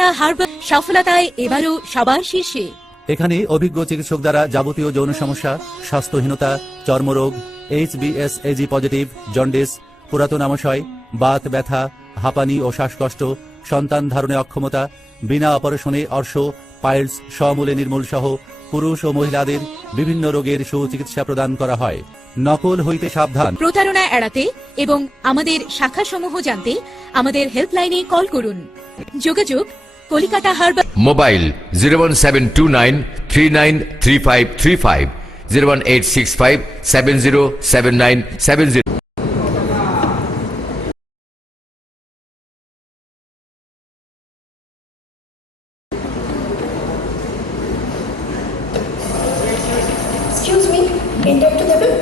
Calcutta herbal সফলতায় এবারও সবার শীর্ষে। এখানে অভিজ্ঞ চিকিৎসক দ্বারা যাবতীয় যৌন সমস্যা, স্বাস্থ্যহীনতা, চর্মরোগ, HBsAg পজিটিভ, জন্ডিস, পুরাতন আমাশয়, বাত ব্যথা, হাঁপানি ও শ্বাসকষ্ট, সন্তান ধারণে অক্ষমতা, বিনা অপারেশনে অর্শ, পাইলস সমূলে নির্মূল সহ পুরুষ ও মহিলাদের বিভিন্ন রোগের সুচিকিৎসা প্রদান করা হয়। নকল হইতে সাবধান। প্রতারণা এড়াতে এবং আমাদের শাখাসমূহ জানতে আমাদের হেল্পলাইনে কল করুন। যোগাযোগ Calcutta herbal. Mobile 01729 393535, 01865 707970। Excuse me, Dr. Devil?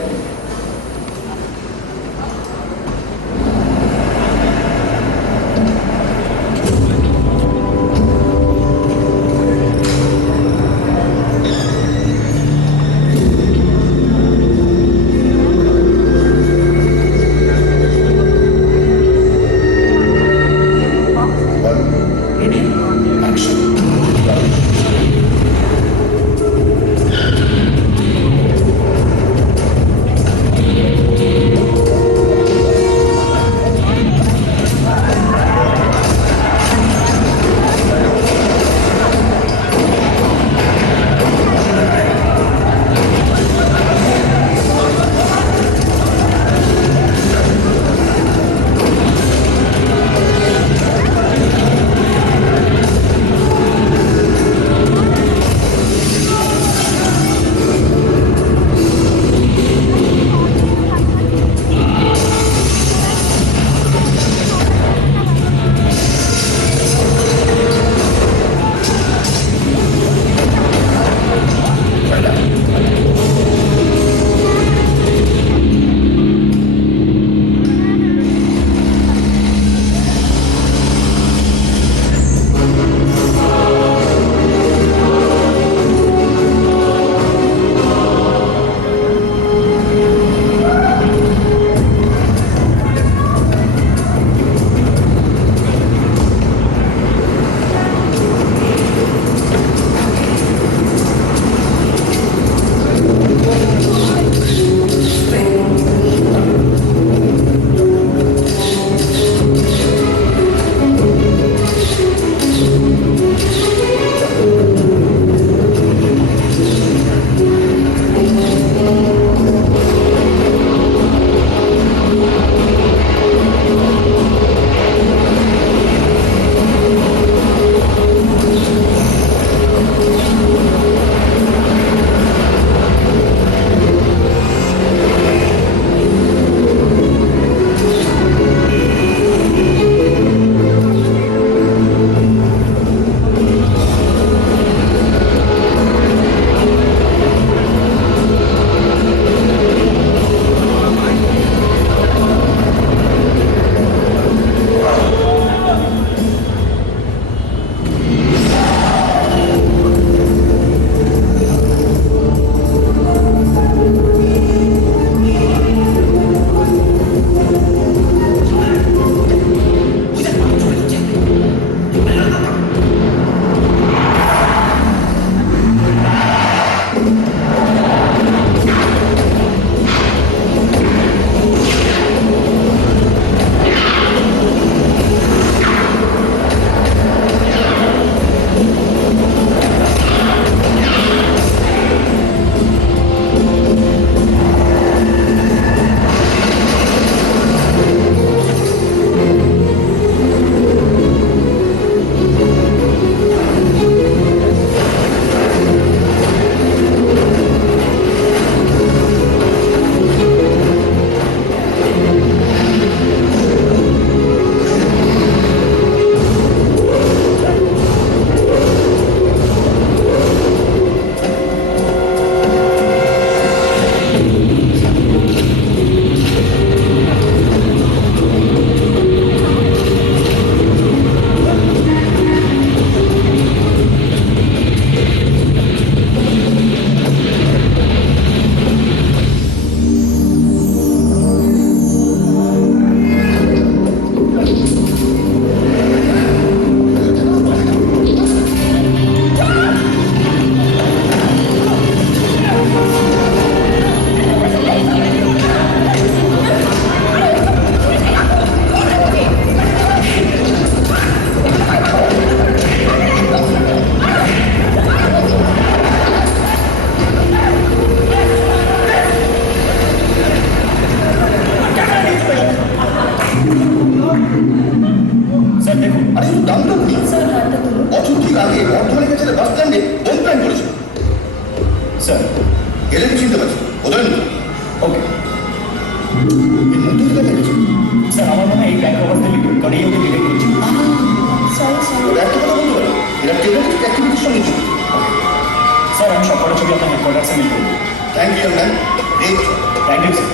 সরাসরি আপনার হেডকোয়ার্টার্সে মিট করবো। Thank you ma'am, great. Thank you sir.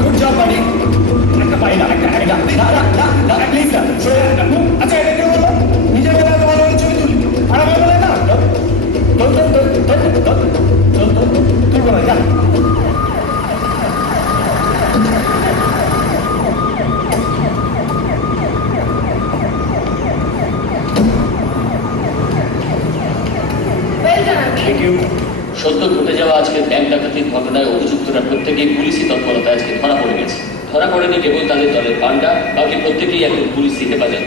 Good job বাড়ি। একটা পাই না, একটা প্লিজ না, আচ্ছা এটা কেউ বলো নিজের বেলায় তোমার ছবি তুলি আর আমার বেলায় না তুলবো না, যা। Well done. Thank you. সদ্য ঘটে যাওয়া আজকের ব্যাংক ডাকাতির ঘটনায় অভিযুক্তরা প্রত্যেকেই পুলিশি তৎপরতায় আজকে ধরা পড়ে গেছে। ধরা পড়েনি কেবল তাদের দলের পান্ডা, বাকি প্রত্যেকেই এখন পুলিশি হেফাজতে।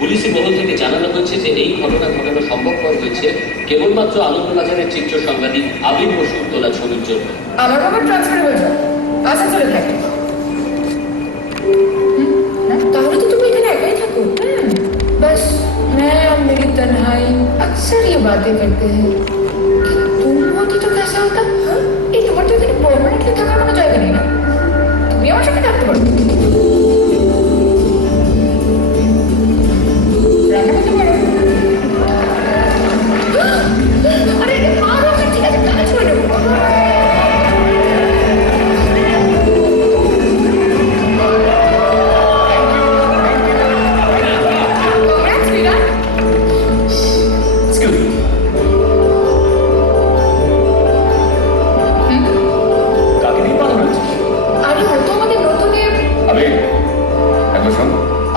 পুলিশি মহল থেকে জানানো হয়েছে যে এই ঘটনা ঘটানো সম্ভবপর হয়েছে কেবলমাত্র আনন্দবাজারের চিত্র সাংবাদিক আবির বসুর তোলা ছবির জন্য। আমার বাবা ট্রান্সফার হয়েছে আসানসোলে থাকে। তাহলে তো তুমি এখানে একাই থাকো। बस मैं और मेरी तन्हाई अक्सर ये बातें करते हैं कि तुम होती तो कैसा होता। हाँ ये তোমার তো এখানে পার্মানেন্টলি থাকার কোনো জায়গা নেই না, তুমি আমার সাথে থাকতে পারো। রান্না করতে পারো। আরে মারো, ঠিক আছে কাজ করে নেবো। Excuse me. কাকে দিয়ে পালন হচ্ছে? আরে ও তো আমাদের নতুন আবে একবার শোন।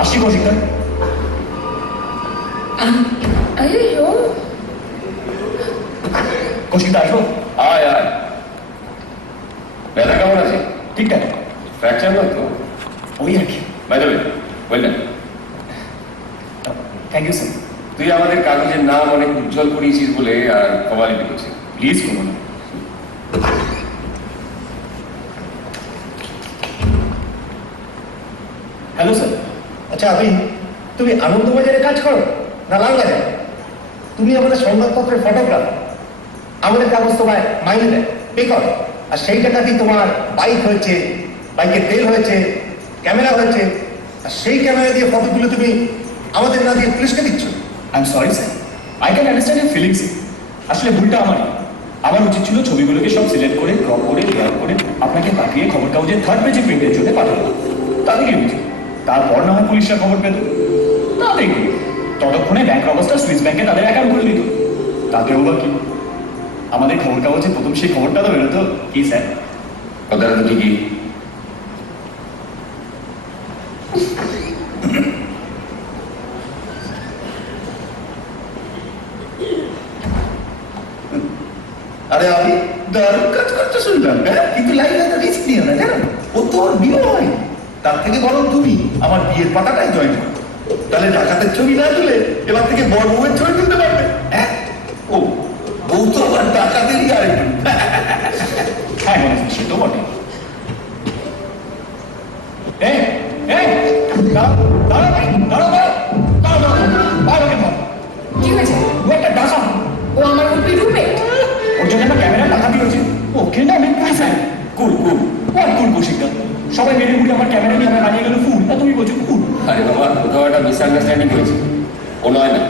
আসি কৌশিকদা। अयो কৌশিকদা আসবো? আয় আয়। ব্যথা কেমন আছে? ঠিকঠাক, ফ্র্যাকচার নয় তো? ওই আর কি। By the way, well thank you sir. তুই আমাদের কাগজের নাম অনেক উজ্জ্বল করিয়েছিস বলে আর ফর্মালিটি করছিস। প্লিজ করো না। Hello sir. আচ্ছা আপনি, তুমি আনন্দবাজারে কাজ করো না লালবাজারে? তুমি আমাদের সংবাদপত্রের ফটোগ্রাফার, আমাদের কাগজ তোমায় মাইনে দেয়, পে করো, আর সেই টাকাতেই তোমার বাইক হয়েছে, বাইকের তেল হয়েছে, ক্যামেরা হয়েছে, আর সেই ক্যামেরা দিয়ে ফটো তুলে তুমি আমাদের না দিয়ে পুলিশকে দিচ্ছ। I am sorry sir, I can understand your feelings. আসলে ভুলটা আমার। আমার উচিত ছিল ছবিগুলোকে সব সিলেক্ট করে ক্রপ করে ব্লার করে আপনাকে পাঠিয়ে খবর কাগজের থার্ড পেজে প্রিন্টের জন্য পাঠানো। তাদেরকে বুঝি, তারপর না হয় পুলিশরা খবর পেল। তা দেখি ততক্ষণে ব্যাংক অবস্থা সুইস ব্যাংকে তাদের অ্যাকাউন্ট করে দিত। তাতেও বা কি, আমাদের খবর কাগজে প্রথম সেই খবরটা তো বেরোতো। কি স্যার? কথাটা তো ঠিকই। আরে আমি দারুণ কাজ করতে শুনলাম, হ্যাঁ, কিন্তু লাইফে তো রিস্ক নিও না, জানো? ও তো ওর বিয়ে হয়, তার থেকে বরং তুমি আমার বিয়ের পাতাটাই জয়েন করো। তাহলে ডাকাতের ছবি না তুলে এবার থেকে বড় বউয়ের ছবি তুলতে পারবে। হ্যাঁ, ও বউ তো আবার ডাকাতেরই আরেকটু। হ্যাঁ মনে হচ্ছে, সে তো বটে। এই এই দাঁড়াও দাঁড়াও ভাই, দাঁড়াও দাঁড়াও দাঁড়াও দাঁড়াও, আমাকে ধর। কি হয়েছে? ও একটা ডাসা। ও আমার উঠবি রুমমেট। ওর জন্য একটা ক্যামেরা টাকা দিয়েছে। ওকে না আমি পয়সা কুল কুল হোয়াট কুল কৌশিকদা। সবাই মেরে মুড়ি আমার ক্যামেরা নিয়ে আমার বানিয়ে গেল ফুল, আর তুমি বলছো কুল। আরে বাবা, কোথাও একটা মিসআন্ডারস্ট্যান্ডিং হয়েছে। ও নয় না,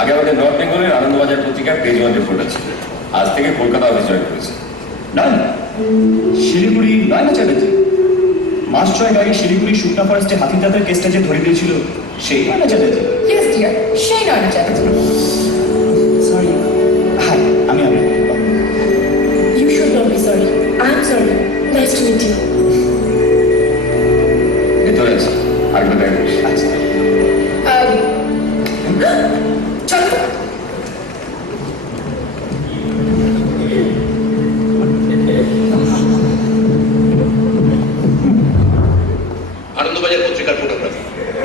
আগে আমাদের নর্থ বেঙ্গলের আনন্দবাজার পত্রিকার পেজ ওয়ান রিপোর্টার ছিল, আজ থেকে কলকাতা অফিস জয়েন করেছে। না না, শিলিগুড়ি নয় না চ্যাটার্জি। মাস ছয়েক আগে শিলিগুড়ি শুকনা ফরেস্টে হাতির দাঁতের কেসটা যে ধরে দিয়েছিল সেই নয় না চ্যাটার্জি। ইয়েস ডিয়ার, সেই নয় না চ্যাটার্জি। সরি। হাই, আমি আমি You should not be sorry. I'm sorry. Nice to meet you. ভেতরে আছে, আরেকবার দেখা করিস। আচ্ছা। চলো। আনন্দবাজার পত্রিকার ফটোগ্রাফি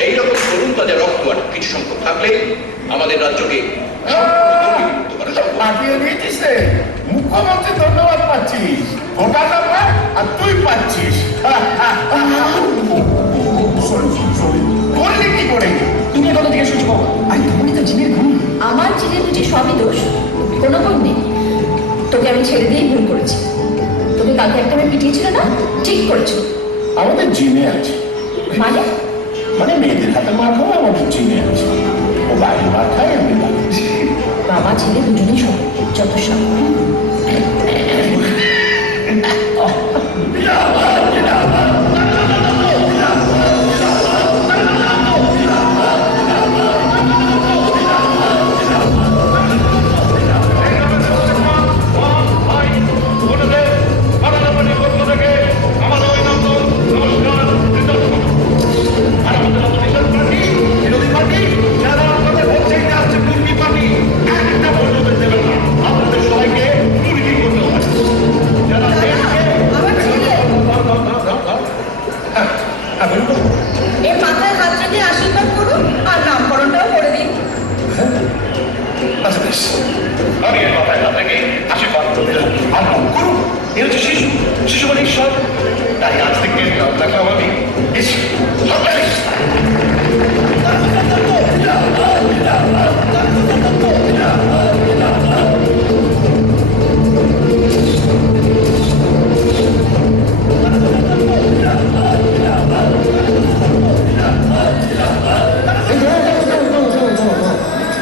এইরকম তরুণ তাজা রক্তওয়ান কিছু সংখ্যক থাকলে আমাদের রাজ্যকে সম্পূর্ণ দুর্নীতিমুক্ত করা সম্ভব। পাঠিয়ে দিয়েছিস রে, মুখ্যমন্ত্রী ধন্যবাদ পাচ্ছিস, গোটা ব্যাপার আর তুই পাচ্ছিস। করলি কি করে? তুমি কথা জিজ্ঞেস করছো বাবা? আরে তুমি তো জিনের ঘুম। আমার চিনে বুঝি সবই দোষ, কোনো ভুল নেই। তোকে আমি ছেড়ে দিয়েই ভুল করেছি। তোকে কালকে একটা আমি পিটিয়েছিল না, ঠিক করেছো। আমাদের জিমে আছে, মানে মানে মেয়েদের হাতে মার খাওয়া আমাদের জিমে আছে। ও বাইরে মার খায়, আমি বাবা ছেলে দুজনেই সব যত সব। এর মাথায় হাত রেখে আশীর্বাদ করুন আর নামকরণটাও করে দিন। আচ্ছা বেশ, আমি এর মাথায় হাত রেখে আশীর্বাদ করতে আর নাম করুন। এ হচ্ছে শিশু, শিশু মানে ঈশ্বর। তাই আজ থেকে নাম রাখলাম আমি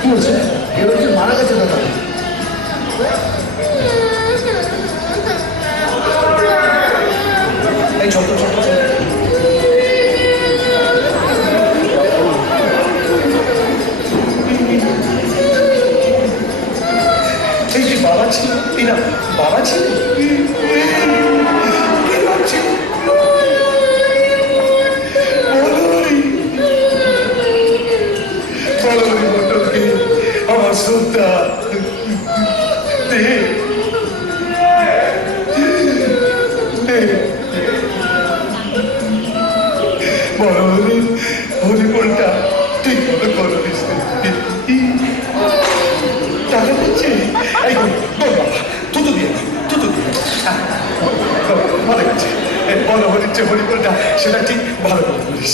কি হচ্ছে? এর হচ্ছে মারা গেছে দাদা। এই ছোট ছোট এই যে বাবা ছিল, এরা বাবা ছিল। আমার শ্রদ্ধা বড় হরিবলটা ঠিক মতো করো টাকা দিচ্ছে। এই বাবা তুতো দিয়ে ভালো গেছে। বড় হরির যে হরিবলটা সেটা ঠিক ভালো করে বলিস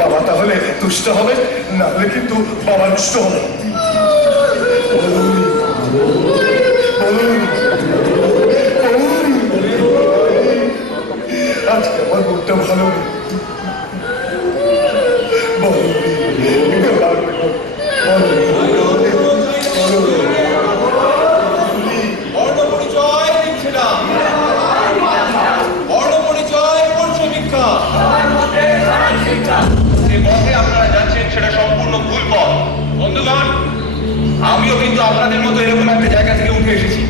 বাবা। তাহলে তুষ্ট হবে, না হলে কিন্তু বাবা দুষ্ট হবে। আজকে আমার মনটা ভালো নেই। বর্ণপরিচয় দিচ্ছে না, বর্ণপরিচয় করছে ভিক্ষা। যে পথে আপনারা যাচ্ছেন সেটা সম্পূর্ণ ভুল পথ। বন্ধুগণ, আমিও কিন্তু আপনাদের মতো এরকম একটা জায়গা থেকে উঠে এসেছি।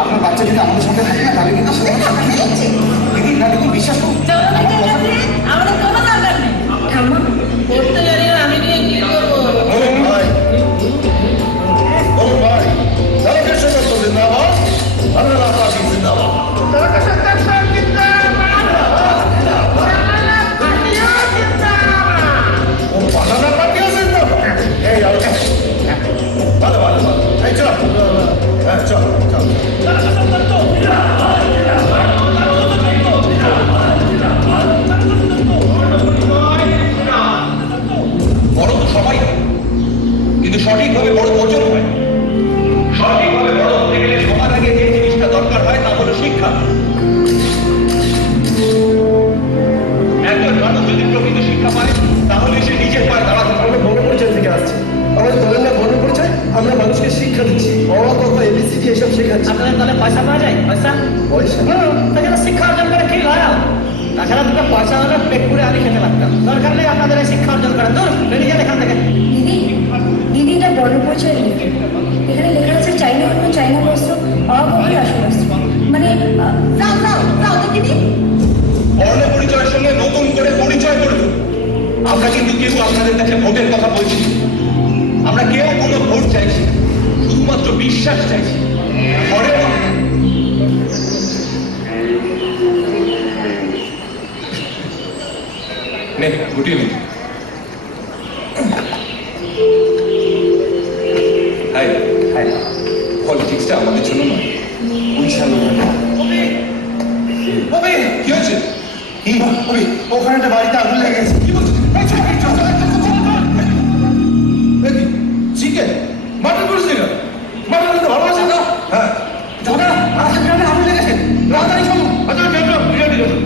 আপনার বাচ্চা যদি আমাদের সঙ্গে থাকে না তাহলে কিন্তু দিদি না দেখুন বিশ্বাস করুন আমাদের কোনো দরকার নেই। ঠাম্মা পড়তে জানি না, আমি নিয়ে কি করবো? বড় তো সবাই হয়, কিন্তু সঠিকভাবে বড় ওজন হয়। সঠিকভাবে বড় হতে গেলে সবার আগে যে জিনিসটা দরকার হয় তা হলো শিক্ষা। একজন মানুষ যদি প্রকৃত শিক্ষা পায় তাহলে সে নিজের পায়ে দাঁড়াতে পারবে। আমরা বর্ণপরিচয় থেকে আসছি। আমাদের দলের না বর্ণপরিচয়, আমরা মানুষকে শিক্ষা দিচ্ছি। অ কথা এবিসিডি এসব শেখাচ্ছি। আপনাদের তাহলে পয়সা পাওয়া যায়? পয়সা পয়সা তাছাড়া শিক্ষা অর্জন করে কি লাভ? তাছাড়া দুটো পয়সা হলে পেট করে আমি খেতে পারতাম। দরকার নেই আপনাদের এই শিক্ষা অর্জন করা। দূর বেরিয়ে যান এখান থেকে। দিদি এটা বর্ণপরিচয় লেখা। এখানে লেখা আছে চাইনা কোনো চাইনা বস্ত্র, অগভীর আসল বস্ত্র। মানে যাও তো দিদি। বর্ণ পরিচয়ের সঙ্গে নতুন করে পরিচয় করে দেব। আমরা কিন্তু কেউ আপনাদের কাছে ভোটের কথা বলছি না। আমরা কেউ কোনো ভোট চাইছি না, শুধুমাত্র বিশ্বাস চাইছি। ঘরে গুড ইভিনিং। Hi hi. পলিটিক্সটা আমাদের জন্য নয়, উড়িষ্যার লোক। কি হয়েছে? কি ওই ওখানে একটা বাড়িতে আগুন লেগে গেছে। কি বলছিস? চিকেন মাটন করেছিস না? মাটন তো ভালো আছে না? হ্যাঁ দাদা আজকে গ্রামে আগুন লেগেছে, তাড়াতাড়ি চলো। আচ্ছা বেরো বিরিয়ানি দেবো।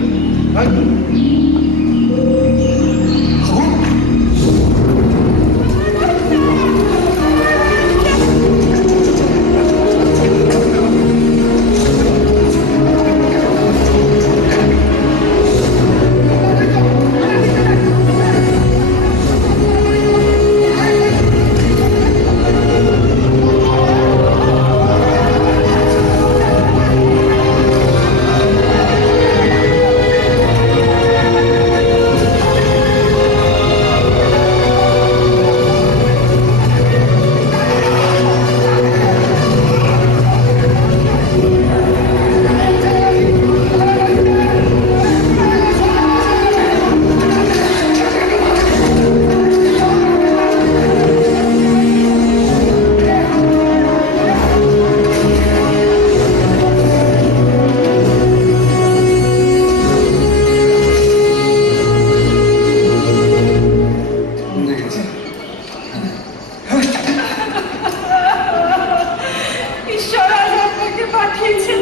ঈশ্বর আজ আপনাকে পাঠিয়েছেন,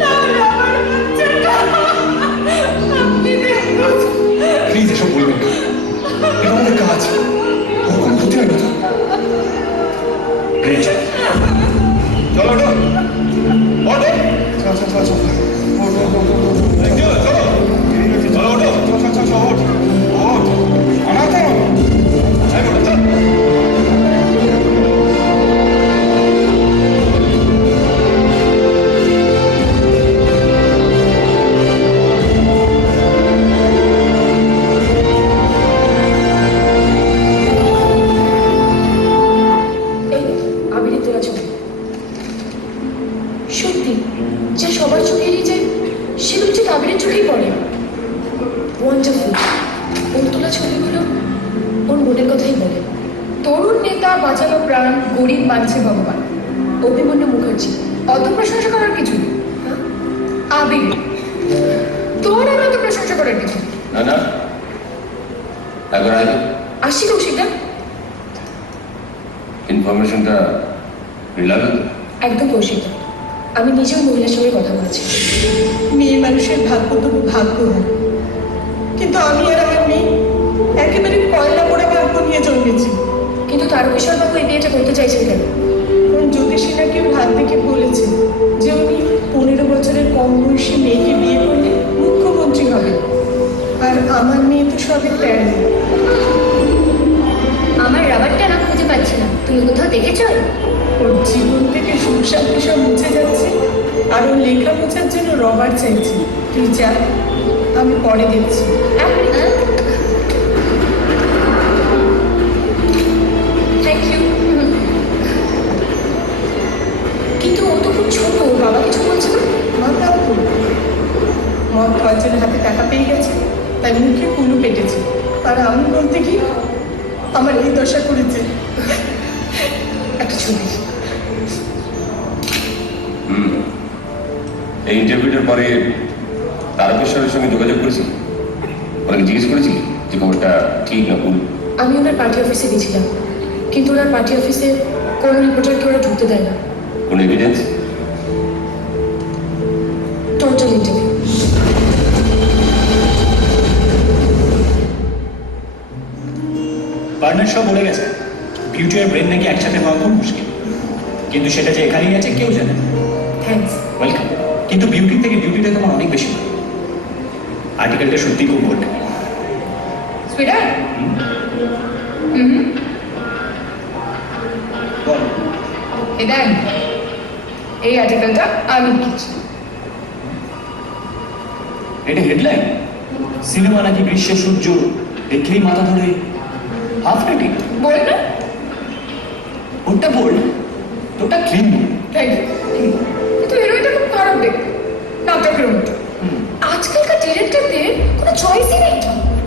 তাহলে আমার বাচ্চাটা আপনি দেখুন। প্লিজ এসব বলবেন না, এটা আমাদের কাজ, ওর কোনো ক্ষতি হয় না তো। চলো ওঠো, ওঠো। Thank you, চলো। চলো ওঠো, ওঠ, ওঠ। অনাথ এই ওঠো, চল। আবিরের তোলা ছবি সত্যি যে সবার চোখে এড়িয়ে যায়, সেগুলো ঠিক আবিরের চোখেই পড়ে। ওয়ান্ডারফুল। ওর তোলা ছবিগুলো ওর মনের কথাই বলে। তরুণ নেতা বাঁচালো প্রাণ, গরিব মানছে ভগবান। অভিমন্যু মুখার্জি। অত প্রশংসা করার কিছু নেই। হ্যাঁ? আবির, তোর আবার অত প্রশংসা করার কিছু নেই। না না, একবার আগে আসছি কৌশিকদা। ইনফরমেশনটা রিলায়েবল? একদম কৌশিকদা, আমি নিজেও মহিলার সঙ্গে কথা বলেছি। মেয়ে মানুষের ভাগ্য তবু ভাগ্য হয়, কিন্তু আমি আর আমার মেয়ে একেবারে কয়লা পোড়া ভাগ্য নিয়ে জন্মেছি। কিন্তু তারকেশ্বর বাবু এই বিয়েটা করতে চাইছেন কেন? জ্যোতিষী নাকি ওর হাত থেকে বলেছে যে উনি 15 বছরের কম বয়সী মেয়েকে বিয়ে করলে মুখ্যমন্ত্রী হবে, আর আমার মেয়ে তো সবে 13। আমার রাবারটা না খুঁজে পাচ্ছি না, তুমি কোথাও দেখেছো? ওর জীবন থেকে সুখ শান্তি সব মুছে যাচ্ছে, আর ওর লেখা মোছার জন্য রবার চাইছি। তুই যা, আমি পরে দেখছি। Thank you. কিন্তু ও তো খুব ছোট, ওর বাবা কিছু বলছে না? মাথা মদ খাওয়ার জন্য হাতে টাকা পেয়ে গেছে, তাই মুখে কুলু পেটেছে, আর আমি বলতে কি আমার এই দশা করেছে। একটা ছবি। এই ইন্টারভিউটার পরে তারকেশ্বরের সঙ্গে যোগাযোগ করেছি, ওনাকে জিজ্ঞেস করেছি যে খবরটা ঠিক না ভুল। আমি ওনার পার্টি অফিসে গেছিলাম, কিন্তু ওনার পার্টি অফিসে কোনো রিপোর্টারকে ওরা ঢুকতে দেয় না। কোনো এভিডেন্স? Total interview. পার্টনার সব বলে গেছে, বিউটি আর ব্রেন নাকি একসাথে হওয়া খুব মুশকিল, কিন্তু সেটা যে এখানেই আছে কেউ জানে না। থ্যাঙ্কস। ওয়েলকাম। কিন্তু বিউটির থেকে বিউটিটা তোমার অনেক বেশি ভালো। আর্টিকেলটা সত্যি খুব গুড। সুইটার। এই দেন, এই আর্টিকেলটা আমি লিখেছি। এটা হেডলাইন। সিনেমা নাকি গ্রীষ্মের সূর্য দেখলেই মাথা ধরে হাফ রেটিং। বল না? ওটা বল, তোটা ক্লিন। Thank you. কিন্তু হিরোইনটা খুব খারাপ দেখতে, নাটকের মতো। আজকালকার ডিরেক্টরদের কোনো চয়েসই নেই,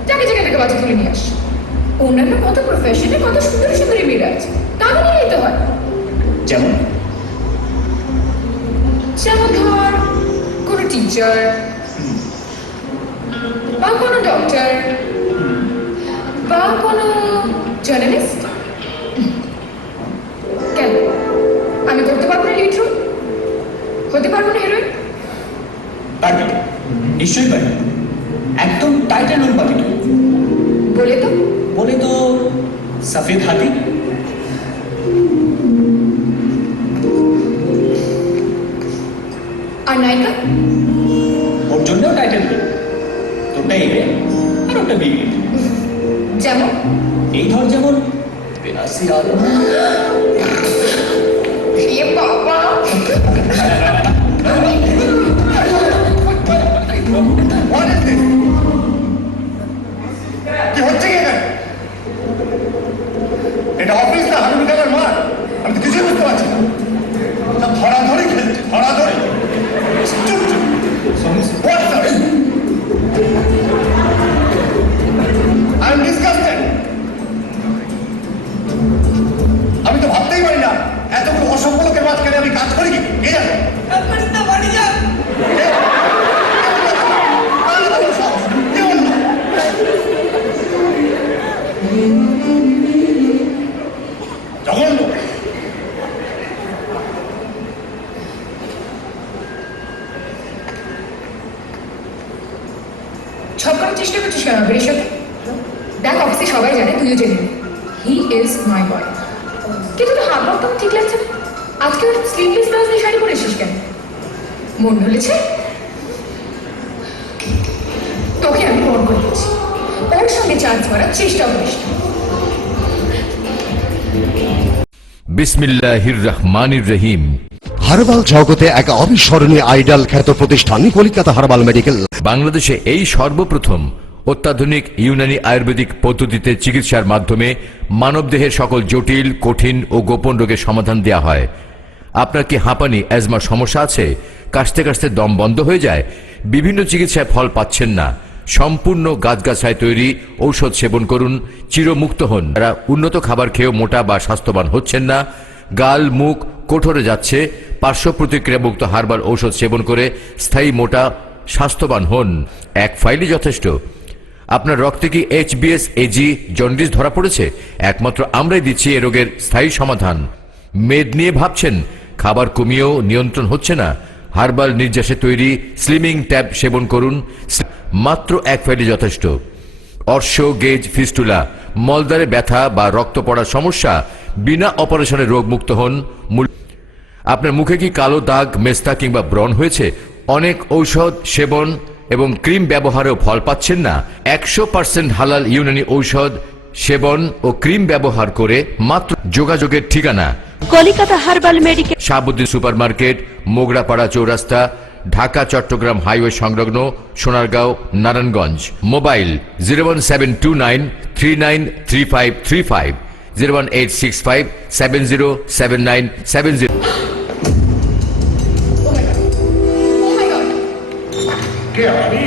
যাকে যেখানে বাজে তুলে নিয়ে আসছো। অন্যান্য কত প্রফেশনে কত সুন্দর সুন্দরী মেয়েরা আছে, তাদের নিয়ে নিতে হয়। যেমন যেমন ধর কোনো টিচার বা কোনো ডক্টর বা কোনো জার্নালিস্ট। কেন আমি করতে পারবো না লিড রোল? হতে পারবো না হিরোইন? পারবে, নিশ্চয়ই পারবে। একদম টাইটেল রোল পাবে। বলে তো সফেদ হাতি। আর নায়িকা? ওর জন্যও টাইটেল রোল। তোরটা এবে আর ওটা বিয়ে। যেমন এই ধর যেমন বেনাসি আলম। এ বাবা, কি হচ্ছে কি এখানে? এটা অফিস না হারমিকালের মাঠ? আমি তো কিছুই বুঝতে পারছি না। সব ধরাধরি খেলছে, ধরাধরি। চুপ চুপ। What's that? I'm disgusted. আমি তো ভাবতেই পারি না এতগুলো অসভ্য লোকের মাঝখানে আমি কাজ করি কি? কে জানে? কে? আমি তো বলছি, কে বললো? জঘন্য। সব করার চেষ্টা করছিস কেন বেরির সাথে? দেখ অফিসে সবাই জানে, তুইও জেনে হি ইজ মাই বয়। কিন্তু তো হাত বক্তব্য ঠিক লাগছে না। আজকে স্লিভলেস ব্লাউজ দিয়ে শাড়ি পরেছিস কেন? মন ঢলেছে? তোকে আমি ফোন করে দিচ্ছি, ওর সঙ্গে চান্স মারার চেষ্টা করিস না। বিসমিল্লাহির রহমানির রহিম। হার্বাল জগতে এক অবিস্মরণীয় আইডল খ্যাত প্রতিষ্ঠান কলিকাতা হার্বাল মেডিকেল। বাংলাদেশে এই সর্বপ্রথম অত্যাধুনিক ইউনানি আয়ুর্বেদিক পদ্ধতিতে চিকিৎসার মাধ্যমে মানবদেহের সকল জটিল, কঠিন ও গোপন রোগের সমাধান দেওয়া হয়। আপনার কি হাঁপানি, অ্যাজমা সমস্যা আছে? কাশতে কাশতে দম বন্ধ হয়ে যায়? বিভিন্ন চিকিৎসায় ফল পাচ্ছেন না? সম্পূর্ণ গাছগাছায় তৈরি ঔষধ সেবন করুন, চিরমুক্ত হন। যারা উন্নত খাবার খেয়েও মোটা বা স্বাস্থ্যবান হচ্ছেন না, গাল মুখ কোঠরে যাচ্ছে, পার্শ্ব প্রতিক্রিয়ামুক্ত হার্বাল ঔষধ সেবন করে স্থায়ী মোটা স্বাস্থ্যবান হন। এক ফাইলই যথেষ্ট। আপনার রক্তে কি HbS, AG, জন্ডিস ধরা পড়েছে? একমাত্র আমরাই দিচ্ছি এ রোগের স্থায়ী সমাধান। মেদ নিয়ে ভাবছেন, খাবার কমিয়েও নিয়ন্ত্রণ হচ্ছে না? হার্বাল নির্যাসে তৈরি স্লিমিং ট্যাব সেবন করুন, মাত্র এক ফাইলই যথেষ্ট। অর্শ, গেজ, ফিস্টুলা, মলদ্বারে ব্যথা বা রক্ত পড়ার সমস্যা, বিনা অপারেশনে রোগমুক্ত হন। আপনার মুখে কি কালো দাগ, মেস্তা কিংবা ব্রণ হয়েছে? অনেক ঔষধ সেবন এবং ক্রিম ব্যবহারেও ফল পাচ্ছেন না? 100% হালাল ইউনানি ঔষধ সেবন ও ক্রিম ব্যবহার করে মাত্র যোগাযোগের ঠিকানা Kalikata herbal medical, Shahabuddin supermarket, Mograpara Chowrasta, Dhaka Chittagong highway সংলগ্ন, সোনারগাঁও, নারায়ণগঞ্জ। মোবাইল 01729393535, 01865707970। কে আপনি?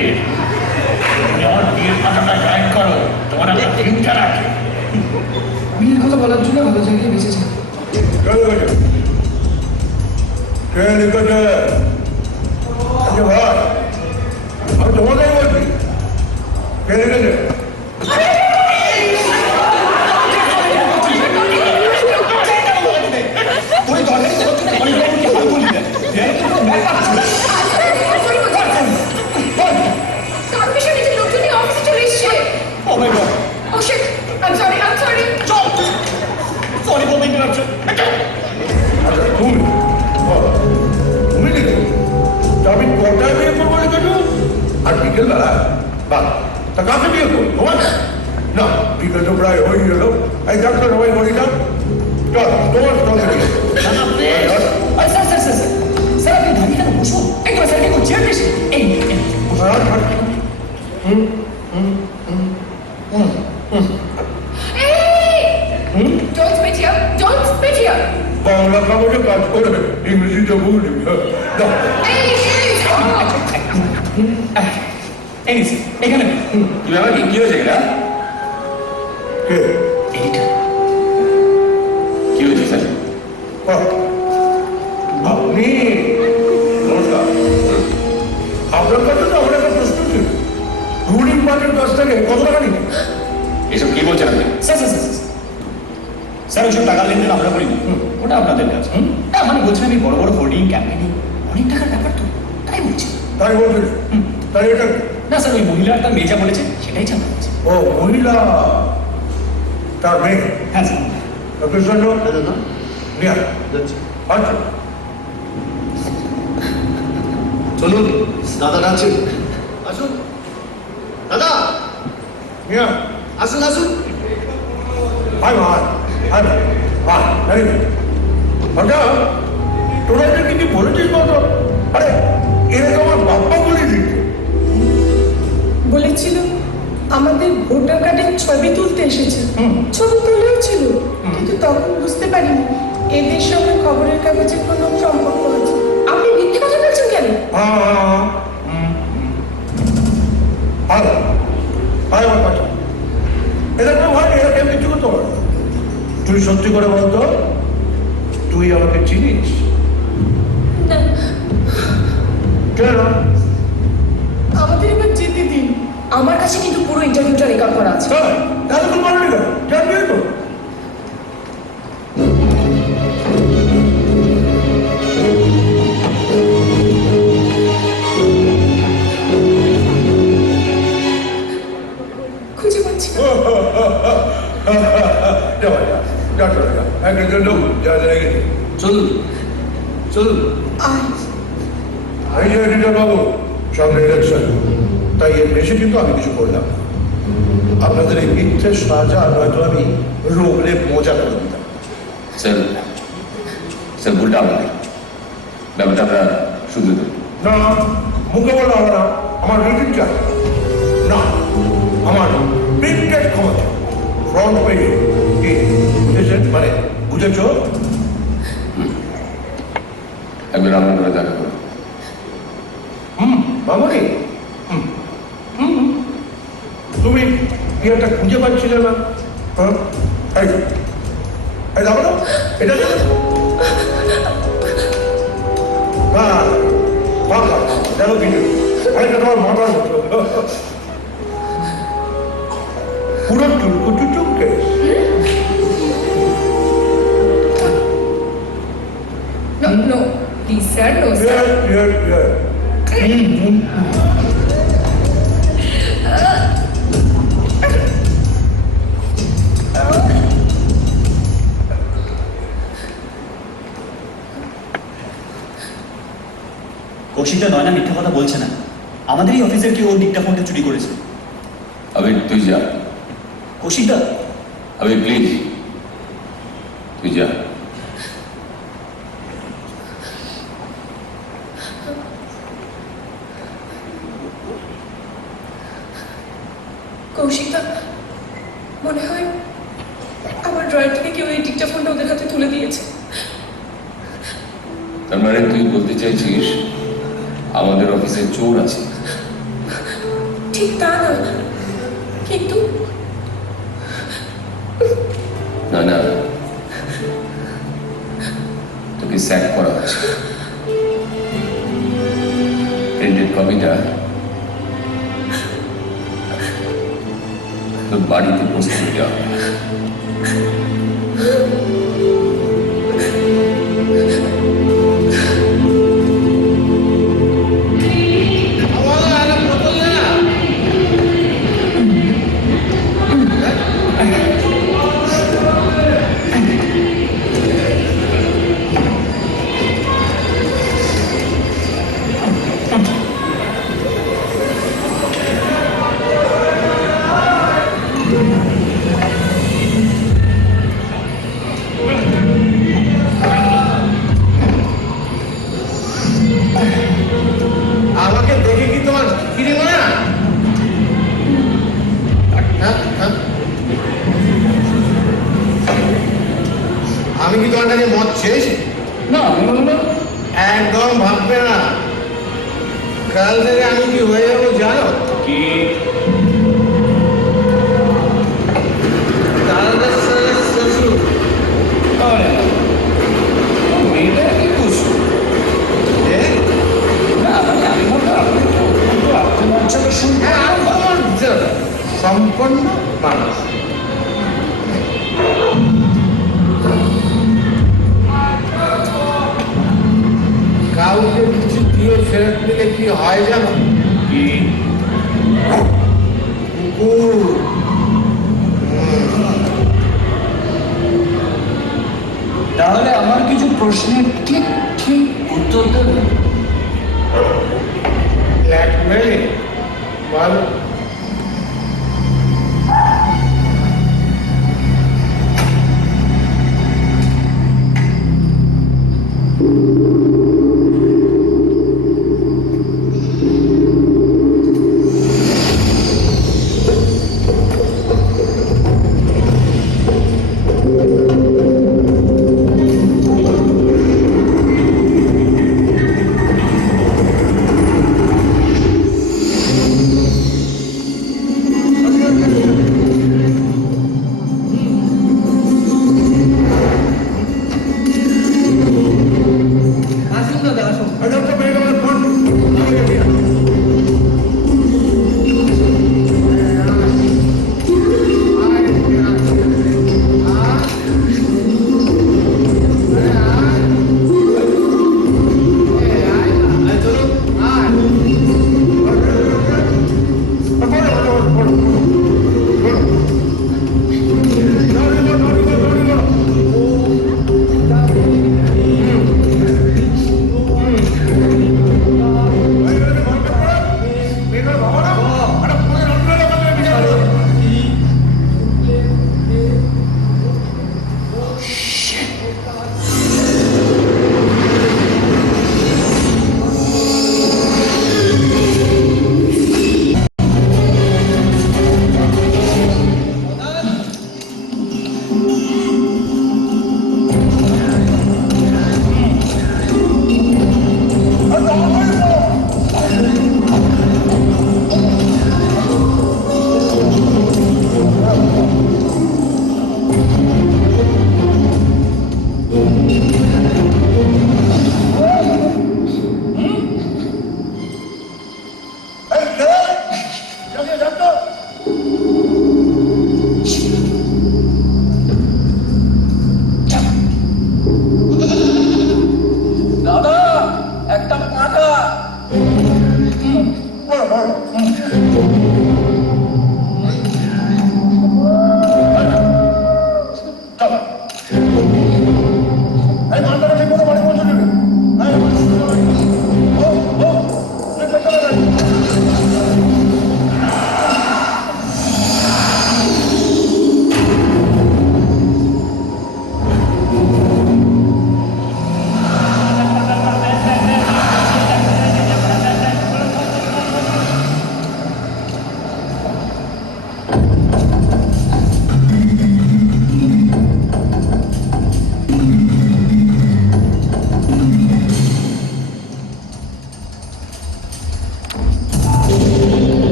তুমি আমার বিয়ের কথাটা জয়েন করো, তোমার একটা ফিউচার আছে। বিয়ের কথা বলার জন্য ভালো জায়গায় বেঁচেছে। কে লিখেছে? আচ্ছা ভাই, আমি তোমাকেই বলছি, কে লিখেছে? আমি কটায় বিয়ে করবো লিখেছো? আর বিকেল বেলা? বাহ, তা কাকে বিয়ে করবো? তোমাকে? না, বিকেল তো প্রায় হয়ে গেল। এই ডাক্তার সবাই বলি না, চল তোমার সঙ্গে বিয়ে। স্যার আপনি দাঁড়িয়ে কেন? বসুন একবার, স্যার একটু চেয়ার দিস। এই Don't spit here! Don't spit here! Bangla কাগজে কাজ করে ইংরেজিতে বুঝি। এখানে কি ব্যাপার, কি হয়েছে এটা? কে? এইটা কি হয়েছে স্যার? আপনি? নমস্কার। আপনার কাছে তো আমার একটা প্রশ্ন ছিল। রুলিং পার্টির কাছ থেকে কত টাকা নিন? এসব কি বলছেন আপনি? স্যার স্যার স্যার স্যার ওইসব টাকার লেনদেন আমরা করিনি, ওটা আপনাদের কাছে। না মানে বলছেন আমি বড় বড় হোর্ডিং ক্যাম্পেইনিং অনেক টাকার ব্যাপার তো, তাই বলছি। তাই বলছেন? তাই এটা না স্যার ওই মহিলার তার মেয়ে যা বলেছে সেটাই জানা যাচ্ছে। ও মহিলা, তার মেয়ে। হ্যাঁ স্যার। কৃষ্ণ নিয়ে আচ্ছা চলুন, দাদা ডাকছেন। আসুন দাদা, নিয়ে আসুন আসুন। ভাই ভাই ভাই ভাই আরে আচ্ছা, তোরা এটা কি বলেছিস বলতো? আরে এরা তো আমার বাপ্পা বলে দিচ্ছে। বলেছিল আমাদের ভোটার কার্ডের ছবি তুলতে এসেছে, ছবি তুলেও ছিল, কিন্তু তখন বুঝতে পারিনি এদের সঙ্গে খবরের কাগজের কোনো সম্পর্ক আছে। আপনি মিথ্যে কথা বলছেন কেন? আমার কথা এরা তো ভাই, এরা কেউ কিছু করতে পারে না। তুই সত্যি করে বলতো, তুই আমাকে চিনিস? না, কেন? আমাদের এবার যেতে দিন। আমার কাছে কিন্তু পুরো ইন্টারভিউটা রেকর্ড করা আছে। তাহলে তো মানলি না, জানবি তো। খুঁজে পাচ্ছি না। চলুন চলুন। এই যে এডিটর বাবু, সামনে ইলেকশন, তাই এর বেশি কিন্তু আমি কিছু করলাম না। আপনাদের এই মিথ্যে সাজা নয়তো আমি রোগলে মজা করে দিতাম। স্যার স্যার ভুলটা আমাদের, ব্যাপারটা আমরা শুধরে দেবো। না, মুখে বলা হবে না, আমার রিটিন চাই। না, আমার প্রিন্টেড ক্ষমতা ফ্রন্ট পেজে কি বুঝেছেন? মানে বুঝেছ? একবার আমার করে দেখা করো। মামনি, তুমি কি একটা খুঁজে পাচ্ছিলে না? এই দেখো না, এটা দেখো দেখো কি এটা তোমার মাথার মতো পুরো টুকু টুককে। No, please, sir, no, sir. কৌশিকটা Nayana মিথ্যা কথা বলছে না, আমাদেরই অফিসের কেউ ওর ডিক্টাফোনটা চুরি করেছে। আবির তুই যা। কৌশিকদা, আবির প্লিজ তুই যা। কৌশিকদা, মনে হয় আমার ড্রয়ার থেকে কেউ এই ডিক্টাফোনটা ওদের হাতে তুলে দিয়েছে। তার মানে তুই বলতে চাইছিস আমাদের অফিসে চোর আছে? ঠিক তা না, কিন্তু না না, তোকে স্যাক করা হচ্ছে। প্রিন্টেড কপিটা তোর বাড়িতে পোস্ট করে দেওয়া হবে। আমাকে দেখে কি তোমার ফিরে মনে না? আমি কি তোমার কাছে মত চেয়েছি? না একদম ভাববে না। কাল থেকে আমি কি হয়ে যাবো জানো? কি মর্যাদা সম্পন্ন মানুষ। কাউকে কিছু দিয়ে ফেরত দিলে কি হয় জানো? কি? কুকুর। তাহলে আমার কিছু প্রশ্নের ঠিক ঠিক উত্তর দেবে? ব্ল্যাকমেইল বল।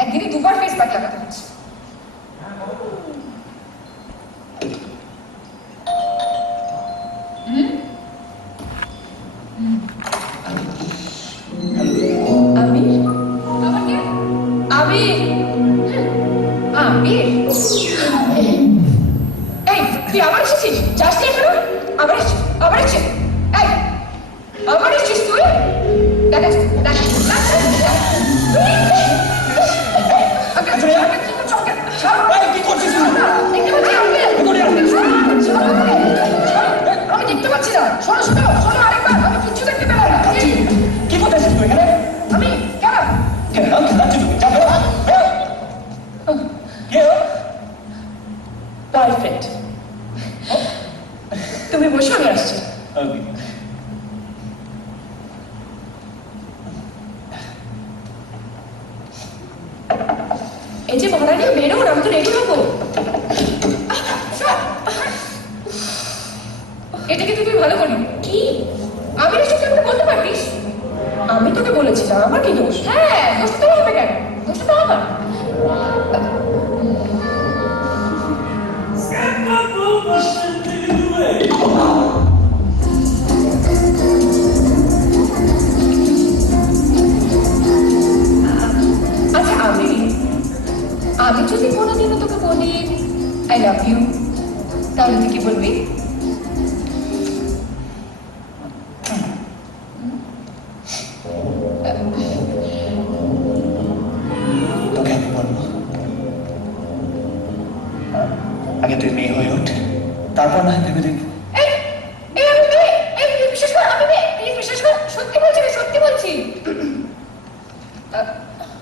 একদিনে দুবার ফেস প্যাক লাগাতে হচ্ছে। আবির? আবার কে? আবির? আবির? এই তুই আবার এসেছিস? যাস নি এখনো? আবার এসেছিস? আবার এসেছিস? এই আবার এসেছিস তুই? দেখা আমি দেখতে পাচ্ছি না। শোনো শোনো শোনো আরেকবার, আমি কিচ্ছু দেখতে পেলাম না। কি করতেছিস তুই এখানে? আমি কেন? কেন? এই যে ভাড়া নিয়ে বেরোন, আমি তো রেডি হবো। এটাকে তুই ভালো করি কি? আমি এসব কেমন বলতে পারিস? আমি তোকে বলেছিলাম আমার কি দোষ? হ্যাঁ, দোষ তো হবে কেন? দোষ তো আমার। আচ্ছা, আমি যদি কোনোদিনও তোকে বলি আই লাভ ইউ, তাহলে তুই কি বলবি? তোকে আমি বলবো, আগে তুই মেয়ে হয়ে ওঠ, তারপর না হয় ভেবে দেখবো। সত্যি বলছি, সত্যি বলছি।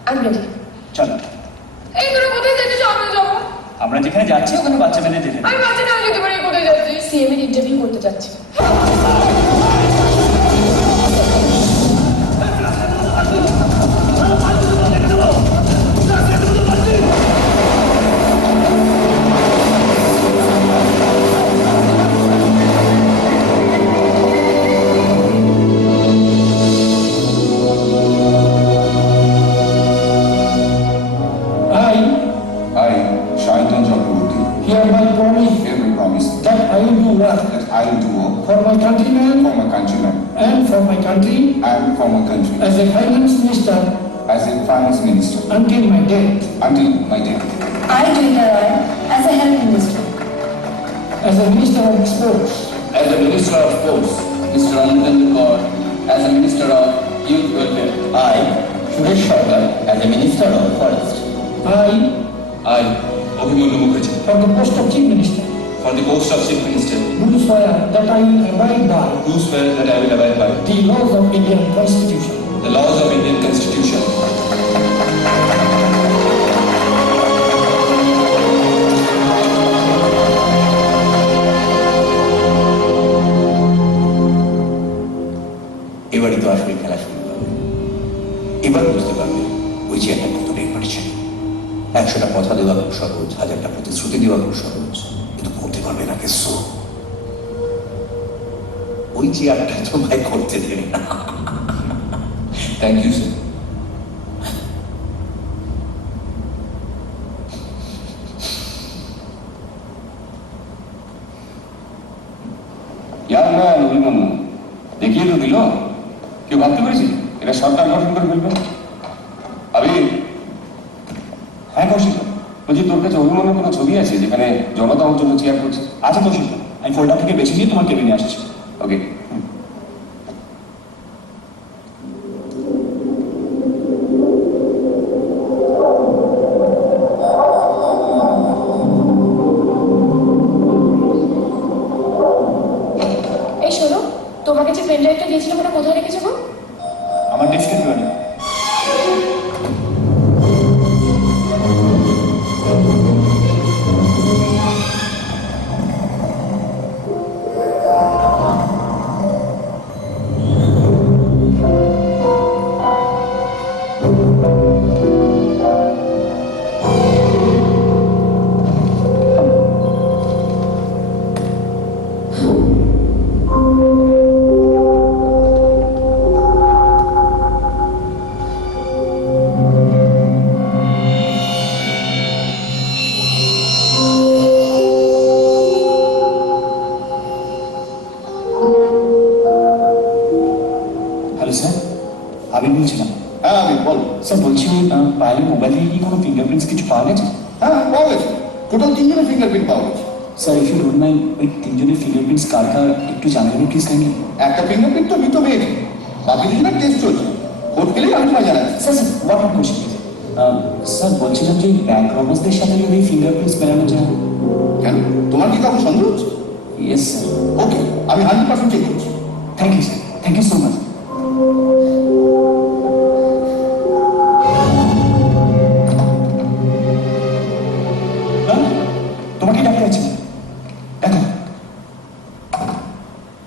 আমি রেডি। চলো। এই তোরা কোথায় যেতে চাও? আমরা যাবো। আমরা যেখানে যাচ্ছি ওখানে বাচ্চা মেয়েদের যেতে আমি বাচ্চা না যেতে পারি। কোথায় যাচ্ছি? সিএম এর ইন্টারভিউ করতে যাচ্ছি। I, Shaitan Chakraborty, hereby promise hereby promise that I will do work that I will do work for my countrymen for my countrymen and for my country and for my country as a finance minister as a finance minister until my death, until my death. I do as a health minister. as a minister of sports, As a Minister of Sports, Mr. Anandan Kaur, as a Minister of Youth Welfare. I, Suresh Sarkar, as a Minister of Forest. I, Abhimanyu Mukherjee, for the post of chief minister, for the post of Chief Minister, do swear that I will abide by do swear that I will abide by the laws of Indian constitution. the laws of Indian Constitution. এবারই তো আসলে খেলা শুরু হবে। এবার বুঝতে পারবে ওই চেয়ারটা কতটা ইম্পর্টেন্ট। 100টা কথা দেওয়া খুব সহজ, 1000টা প্রতিশ্রুতি দেওয়া খুব সহজ, কিন্তু করতে পারবে না কিছু। ওই চেয়ারটা তোমায় করতে দেবে না। Thank you, sir. Year man Abhimanyu দেখিয়ে তো দিল। কেউ ভাবতে পেরেছিল এটা সরকার গঠন করে ফেলবে? আবি, হ্যাঁ কৌশিক, বলছি তোর কাছে অভিমন্যুর কোনো ছবি আছে যেখানে জনতা ওর জন্য চেয়ার করছে? আচ্ছা কৌশিক, আমি ফোল্ডার থেকে বেছে নিয়ে তোমার কেবিনে আসছি। ওকে। এই শোনো, তোমাকে যে পেন ড্রাইভটা দিয়েছিলাম ওটা কোথায় রেখেছো গো? আমার ডেস্কে দেওয়া। হ্যালো স্যার, আমি বলছিলাম। হ্যাঁ আমি বল। স্যার বলছি পায়েলের মোবাইল থেকে কি কোনো ফিঙ্গারপ্রিন্টস কিছু পাওয়া গেছে? হ্যাঁ পাওয়া গেছে, টোটাল 3 জনের ফিঙ্গারপ্রিন্ট পাওয়া গেছে। Sir if you don't mind, ওই 3 জনের ফিঙ্গারপ্রিন্টস কার কার একটু জানাবেন প্লিজ কাইন্ডলি। একটা ফিঙ্গারপ্রিন্ট তো মৃত পেয়েছি, বাকি দুজনের টেস্ট চলছে, কোর্ট গেলেই আমি তোমায় জানাচ্ছি। Sir sir one more question please. Sir বলছিলাম যে ব্যাংক রবার্সদের সাথে যদি ফিঙ্গারপ্রিন্টস মেলানো যায়। কেন, তোমার কি কাউকে সন্দেহ হচ্ছে? Yes sir. ওকে, আমি 100% চেক করছি। Thank you sir, thank you so much. তোমাকে ডাকতে আছে, দেখো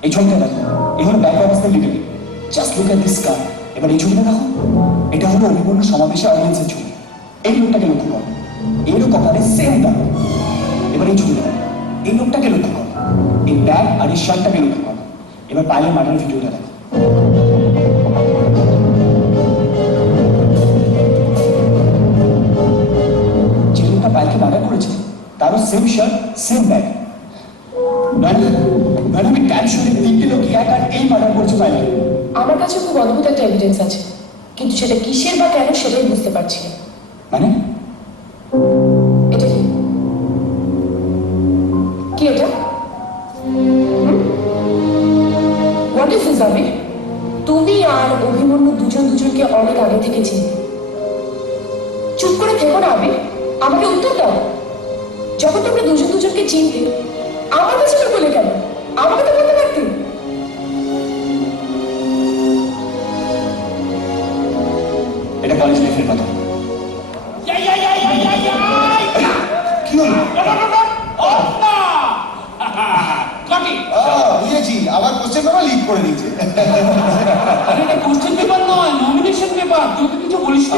এই ছবিটা দেখো, এই হলো ব্যাংক অবস্থার leader. Just look at this কার। এবার এই ছবিটা দেখো, এটা হলো অভিমন্যু সমাবেশে অডিয়েন্সের ছবি। এই লোকটাকে লক্ষ্য করো, এরও কপালে সেম দাগ। এবার এই ছবিটা এই লোকটাকে লক্ষ্য করো, এই ব্যাগ আর এই শার্টটাকে লক্ষ্য করো। এবার পায়েলের মার্ডার ভিডিওটা দেখো। যে লোকটা পায়েলকে মার্ডার করেছে তারও same shirt same bag. Madam এই ক্যান শুনে তিনটে লোকই এক আর এই মার্ডার করেছে পায়েলকে। আমার কাছে খুব অদ্ভুত একটা এভিডেন্স আছে, কিন্তু সেটা কিসের বা কেন সেটাই বুঝতে পারছি না। মানে এটা কি? কি এটা? হোয়াট ইজ দিস আবির? তুমি আর অভিমন্যু দুজনকে অনেক আগে থেকে চিনি। চুপ করে থেকো না আবির, আমাকে উত্তর দাও। যখন তোমরা দুজনকে চিনতে আমার কাছে তো বলে কেন? আমাকে তো বলতে পারতে। এটা কলেজ লাইফের কথা। কি হলো? বুঝেছি, আবার কোশ্চেন পেপার লিক করে দিয়েছে। এটা কোশ্চেন পেপার নয়, নমিনেশন পেপার। তোকে কিছু বলিস না।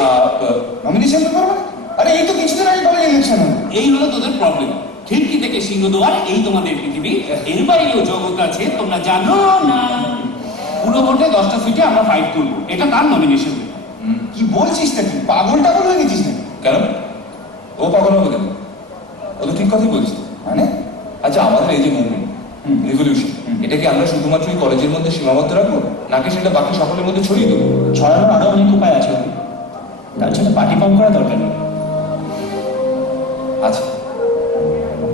নমিনেশন পেপার মানে? আরে এই তো কিছুদিন আগে কলেজ ইলেকশন হলো। এই হলো তোদের প্রবলেম। খিড়কি থেকে সিংহদুয়ার, এই তোমাদের পৃথিবী। এর বাইরেও জগৎ আছে, তোমরা জানো না। পুরো ভোটে 10টা সিটে আমরা ফাইট করবো, এটা তার নমিনেশন পেপার। কি বলছিস নাকি? পাগল টাগল হয়ে গেছিস নাকি? কেন ও পাগল হবে কেন? ও তো ঠিক কথাই বলছে। মানে আচ্ছা, আমাদের এই যে মুভমেন্ট রিভলিউশন, এটা কি আমরা শুধুমাত্র এই কলেজের মধ্যে সীমাবদ্ধ রাখবো, নাকি সেটা বাকি সকলের মধ্যে ছড়িয়ে দেবো? ছড়ানোর আরো অনেক উপায় আছে, তার জন্য পার্টি ফর্ম করা দরকার নেই। আচ্ছা,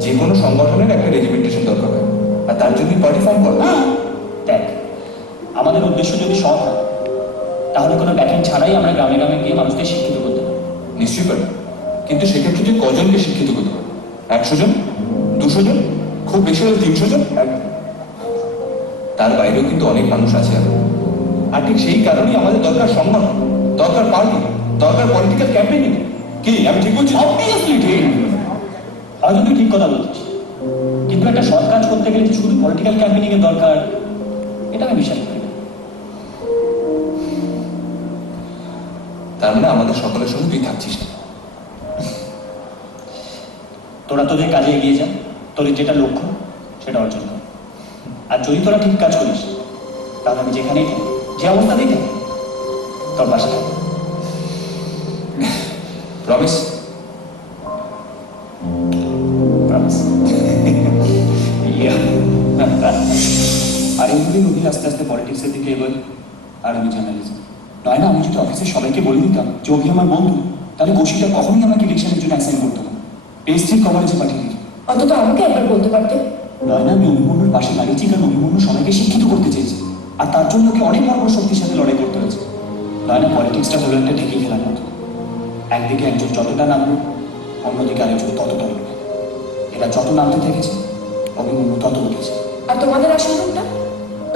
যে কোনো সংগঠনের একটা রেজিমেন্টেশন দরকার হয়, আর তার জন্য পার্টি ফর্ম করবো। দেখ, আমাদের উদ্দেশ্য যদি সৎ হয় তাহলে কোনো ব্যাটিং ছাড়াই আমরা গ্রামে গ্রামে গিয়ে মানুষকে শিক্ষিত করতে পারি। নিশ্চয়ই পারি, কিন্তু সেক্ষেত্রে যে কজনকে শিক্ষিত করতে পারি? 100 জন, 200 জন, খুব বেশি হলে 300 জন। তার বাইরেও কিন্তু অনেক মানুষ আছে আর ঠিক সেই কারণেই আমাদের দরকার সংগঠন, দরকার পার্টি, দরকার পলিটিক্যাল ক্যাম্পেইনিং। কি আমি ঠিক বলছি? অবভিয়াসলি ঠিক। হয়তো তুই ঠিক কথা বলছিস, কিন্তু একটা সৎ কাজ করতে গেলে যে শুধু পলিটিক্যাল ক্যাম্পেইনিং এর দরকার, এটা আমি বিশ্বাস করি না। তার মানে আমাদের সকলের সঙ্গে তুই থাকছিস না। তোরা তোদের কাজে এগিয়ে যা, তোদের যেটা লক্ষ্য সেটা অর্জন কর। আর যদি তোরা ঠিক কাজ করিস তাহলে আমি যেখানেই থাকি, যে অবস্থাতেই থাকি, তোর পাশে থাকবো। প্রমিস? প্রমিস। আর এইভাবেই নদী আস্তে আস্তে পলিটিক্সের দিকে এগোয়, আর আমি জার্নালিজম। নয় না, আমি যদি অফিসে সবাইকে বলে দিতাম যে অভি আমার বন্ধু, তাহলে কৌশিকটা কখনোই আমাকে ইলেকশনের জন্য অ্যাসাইন করতো না, পেস্ট্রি কভারেজে পাঠিয়ে দিত। অন্তত আমাকে একবার বলতে পারতে। নয় না, আমি অভিমন্যুর পাশে দাঁড়িয়েছি কারণ অভিমন্যু সবাইকে শিক্ষিত করতে চেয়েছে, আর তার জন্য ওকে অনেক বড় বড় শক্তির সাথে লড়াই করতে হয়েছে। নয় না, পলিটিক্সটা হলো একটা ঢেকে খেলার মতো। একদিকে একজন যতটা নামলো, অন্যদিকে আরেকজন ততটা উঠবে। এরা যত নামতে থেকেছে, অভিমন্যু তত উঠেছে। আর তোমাদের আসল রূপটা?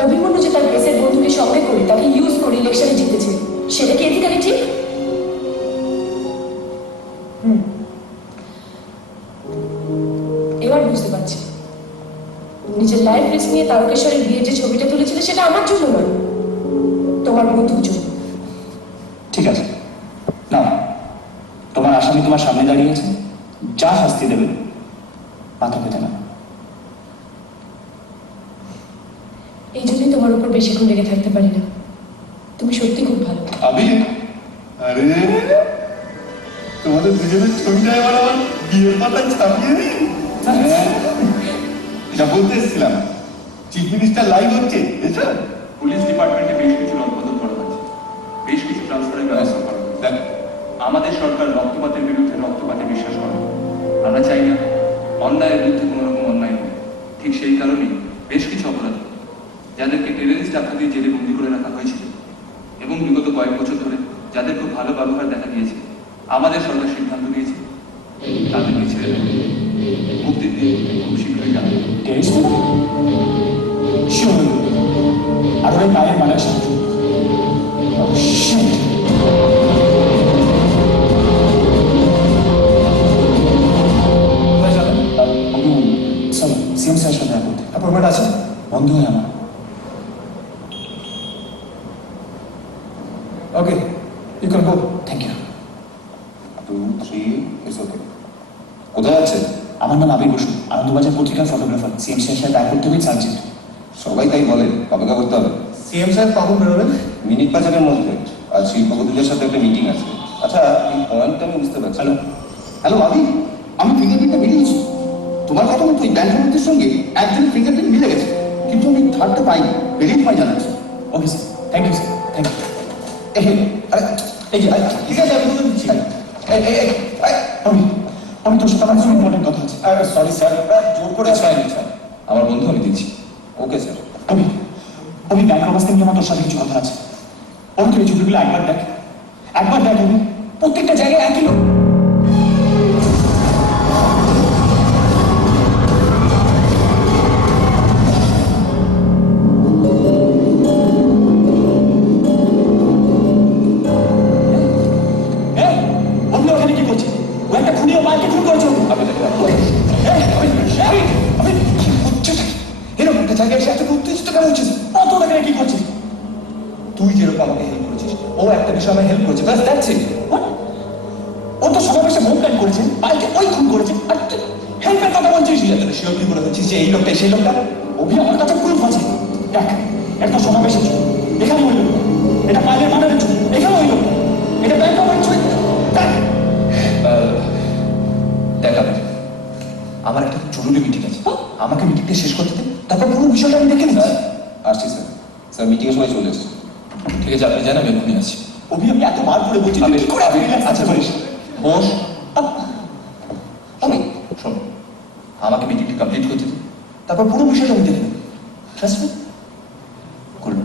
অভিমন্যু যে তার প্রেসের বন্ধুকে সঙ্গে করে তাকে ইউজ করে ইলেকশনে জিতেছে, সেটা কি এদিকে ঠিক? এবার বুঝতে পারছি, নিজের লাইফ রিস্ক নিয়ে তারকেশ্বরের বিয়ের যে ছবিটা তুলেছিলে সেটা আমার জন্য নয়, তোমার বন্ধুর জন্য। ঠিক আছে, না, তোমার আসামি তোমার সামনে দাঁড়িয়ে আছে, যা শাস্তি দেবে মাথা পেতে না। এই জন্যই তোমার উপর বেশিক্ষণ লেগে থাকতে পারি না। তুমি সত্যি খুব ভালো। আমি আরে তোমাদের দুজনের ছবিটা এবার আমার বিয়ের পাতায় ছাপিয়ে দিই। এটা বলতে এসেছিলাম, চিফ মিনিস্টার লাইভ হচ্ছে এসব। পুলিশ ডিপার্টমেন্টে বেশ কিছু রদবদল করা হয়েছে, বেশ কিছু ট্রান্সফারের ব্যবস্থা করা হয়েছে। দেখ, আমাদের সরকার রক্তপাতের বিরুদ্ধে রক্তপাতে বিশ্বাস করে। আমরা চাই না অন্যায়ের বিরুদ্ধে কোনো রকম অন্যায় নেই। ঠিক সেই কারণেই বেশ কিছু অপরাধী, যাদেরকে টেররিস্ট আখ্যা দিয়ে জেলে বন্দি করে রাখা হয়েছিল এবং বিগত কয়েক বছর ধরে যাদের খুব ভালো ব্যবহার দেখা গিয়েছে, আমাদের সরকার সিদ্ধান্ত নিয়েছে তাদেরকে ছেড়ে দেবে, মুক্তি দিয়ে খুব শীঘ্রই যাবে। আর ওই পায়ের মালার সাথে সিএম স্যারের সাথে দেখা করতে। অ্যাপয়েন্টমেন্ট আছে, বন্ধ হয় আমার। Okay, you can go. Thank you. 2, 3, it's okay. কোথায় যাচ্ছেন? আমার নাম আবির বসু, আনন্দবাজার পত্রিকার ফটোগ্রাফার। সিএম সাহেব দেখা করতে হবে সার্জেন্ট। সবাই তাই বলে, কবে করতে হবে? সিএম সাহেব কখন বেরোবেন? মিনিট 5-এর মধ্যে। আর শিল্পপতিদের সাথে একটা মিটিং আছে। আচ্ছা, এই পয়েন্টটা আমি বুঝতে পারছি। হ্যালো হ্যালো আবি, আমি ফিঙ্গারপ্রিন্টটা মিলিয়েছি। তোমার কথা মতো ওই ব্যাংক কর্মীদের সঙ্গে একজনের ফিঙ্গারপ্রিন্ট মিলে গেছে, কিন্তু আমি থার্ডটা পাইনি। বেরিয়ে পাই জানাচ্ছি। Okay sir, thank you sir, thank you. আরে এই যে ঠিক আছে, আমি বলে দিচ্ছি। আমি তোর সাথে আমার কিছু ইম্পর্টেন্ট কথা আছে। সরি স্যার, জোর করে স্যার, আমার বন্ধু আমি দিচ্ছি। Okay sir. আমি ব্যাংক অবস্থা নিয়ে আমার তোর সাথে কিছু কথা আছে। তুই এই ছবিগুলো একবার দেখ, একবার দেখ। আমি প্রত্যেকটা জায়গায় একই লোক। ওখানে কি করছে? ও একটা খুনিও মালকে খুন করেছে। এরকম একটা জায়গায় এসে এত উত্তেজিত কেন হচ্ছিস? অত টাকা কি করছে? তুই যেরকম আমাকে হেল্প করেছিস, ও একটা বিষয় আমায় হেল্প করেছে, ব্যাস দ্যাটস ইট। ও তো সমাবেশে মুভমেন্ট করেছে, পাইকে ওই খুন করেছে, আর হেল্পের কথা বলছিস। তুই এতটা শিওর কি করে হচ্ছিস যে এই লোকটাই সেই লোকটা? অভি আমার কাছে প্রুফ আছে। দেখ, একটা সমাবেশের ছবি, এখানে ওই লোক। এটা পাইলের মার্ডারের ছবি, এখানে ওই লোক। এটা ব্যাংক অফ ছবি। দেখ দেখ আমার একটা জরুরি মিটিং আছে, আমাকে মিটিংটা শেষ করতে দে, তারপর পুরো বিষয়টা আমি দেখে নিচ্ছি। আসছি স্যার। স্যার, মিটিংয়ের সময় চলে এসেছি। ঠিক আছে, আপনি জানেন আমি এক্ষুনি আসছি। অভি আমি এত বার করে বলছি, তুই কি করে আপনি রিল্যাক্স আছে করিস? বস, আমি শোন, আমাকে মিটিংটা কমপ্লিট করতে দে, তারপর পুরো বিষয়টা আমি দেখে নেব। Trust me. করুন।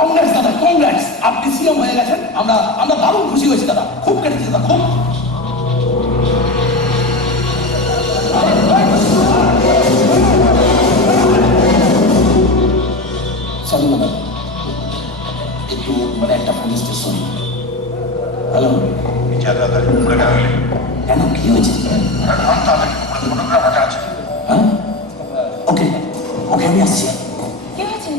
কংগ্রেস দাদা, কংগ্রেস, আপনি সিএম হয়ে গেছেন। আমরা দারুণ খুশি হয়েছি দাদা, খুব কেটেছে দাদা, খুব। সরি দাদা, একটু মানে একটা ফোন স্টেশন। হ্যালো, কেন কি হয়েছে? হ্যাঁ, ওকে ওকে, আমি আসছি। কি হয়েছে?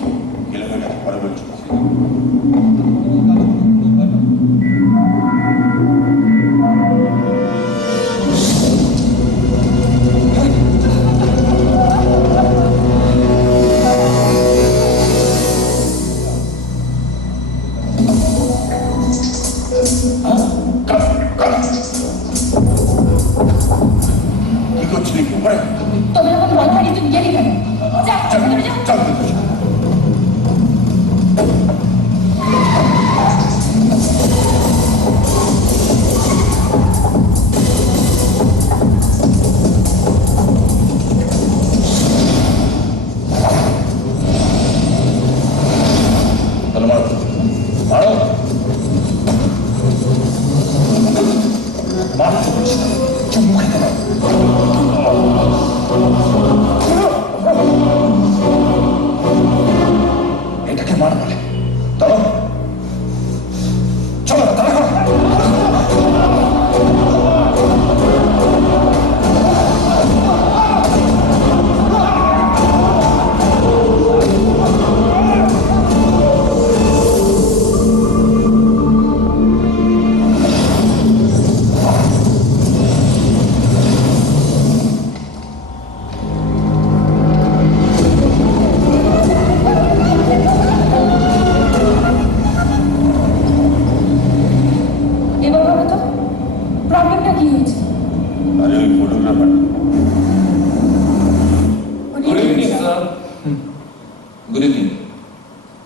কি করছিলি? তোমরা এখন বলো না, তুই গেলি কেন? যা, ভেতরে যা। চল। তাহলে মারো, মারো। মারতে বলিস না, চুমু খেতে পারো। এটাকে মার বলে। দাঁড়াও, চলো দাঁড়াও। এবার বলো তো, প্রবলেমটা কি হয়েছে? আরে ওই photographer. Good evening, sir. Good evening.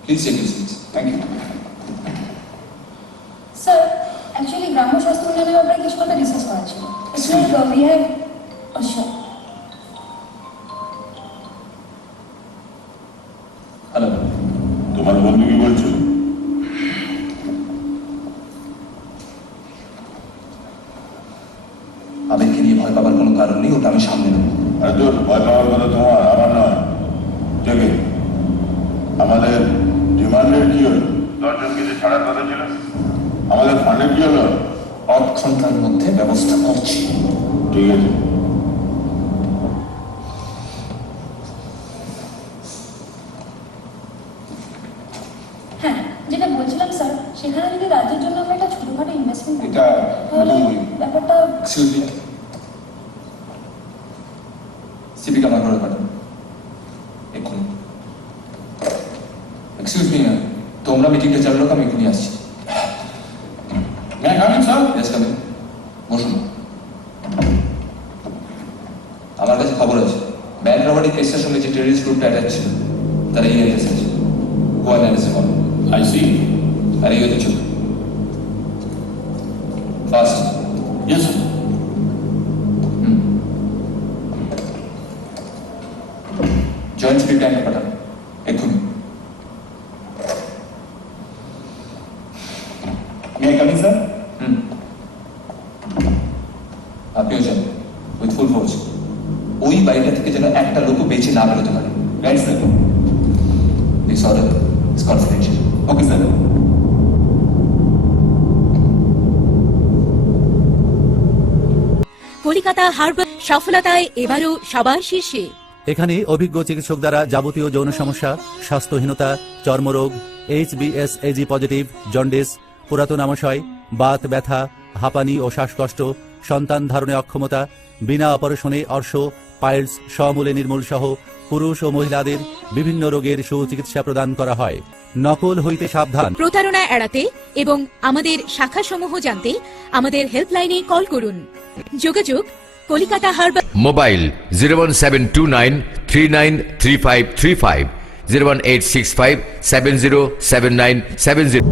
Please take your seats. Thank you. Sir, actually গ্রাম্য স্বাস্থ্য উন্নয়নের ব্যাপারে কিছু একটা ডিসকাস করা ছিল। It's like we have sure. Hello, তোমার বন্ধু কি বলছো? আবেগকে নিয়ে ভয় পাবার কোনো কারণ নেই, ওটা আমি সামনে নেব। আর তোর ভয় পাওয়ার কথা তোমার, আমার নয়। ঠিক আছে, আমাদের ডিমান্ডের কি হলো? 10 জনকে যে ছাড়ার কথা ছিল, আমাদের ফান্ডের কি হলো? 8 ঘন্টার মধ্যে ব্যবস্থা করছি। ঠিক আছে। রাতের জন্য আমরা একটা ছোটখাটো ইনভেস্টমেন্ট করি এটা তাহলে ব্যাপারটা এক্সকিউজ মি, সিপিকে আমার ঘরে পাঠান এক্ষুনি। এক্সকিউজ মি, তোমরা মিটিংটা চালু রাখো, আমি এক্ষুনি আসছি। হ্যাঁ কামিন স্যার। ইয়েস কামিং, বসুন। আমার কাছে খবর আছে ব্যাংক রবারি কেসের সঙ্গে যে টেররিস্ট গ্রুপটা অ্যাটাচ ছিল তারা এই অ্যাড্রেস আছে। গো অ্যানালিসিস করো। I see. আর এই হচ্ছে চুপ first. Yes sir. Joint speed ব্যাংকে পাঠান এক্ষুনি। May I come in sir? আপনিও যান উইথ ফুল ফোর্স। ওই বাড়িটা থেকে যেন একটা লোকও বেঁচে না বেরোতে পারে। Right sir. This order is confidential. Okay sir. Kolikata harbour সফলতায় এবারও সবার শীর্ষে। এখানে অভিজ্ঞ চিকিৎসক দ্বারা যাবতীয় যৌন সমস্যা, স্বাস্থ্যহীনতা, চর্মরোগ, HbsAg পজিটিভ, জন্ডিস, পুরাতন আমাশয়, বাত ব্যথা, হাঁপানি ও শ্বাসকষ্ট, সন্তান ধারণে অক্ষমতা, বিনা অপারেশনে অর্শ, পাইলস সমূলে নির্মূল সহ পুরুষ ও মহিলাদের বিভিন্ন রোগের সুচিকিৎসা প্রদান করা হয়। নকল হইতে সাবধান। প্রতারণা এড়াতে এবং আমাদের শাখাসমূহ জানতে আমাদের হেল্পলাইনে কল করুন। যোগাযোগ কলিকাতা হারবার মোবাইল 01729393535, 01865707970।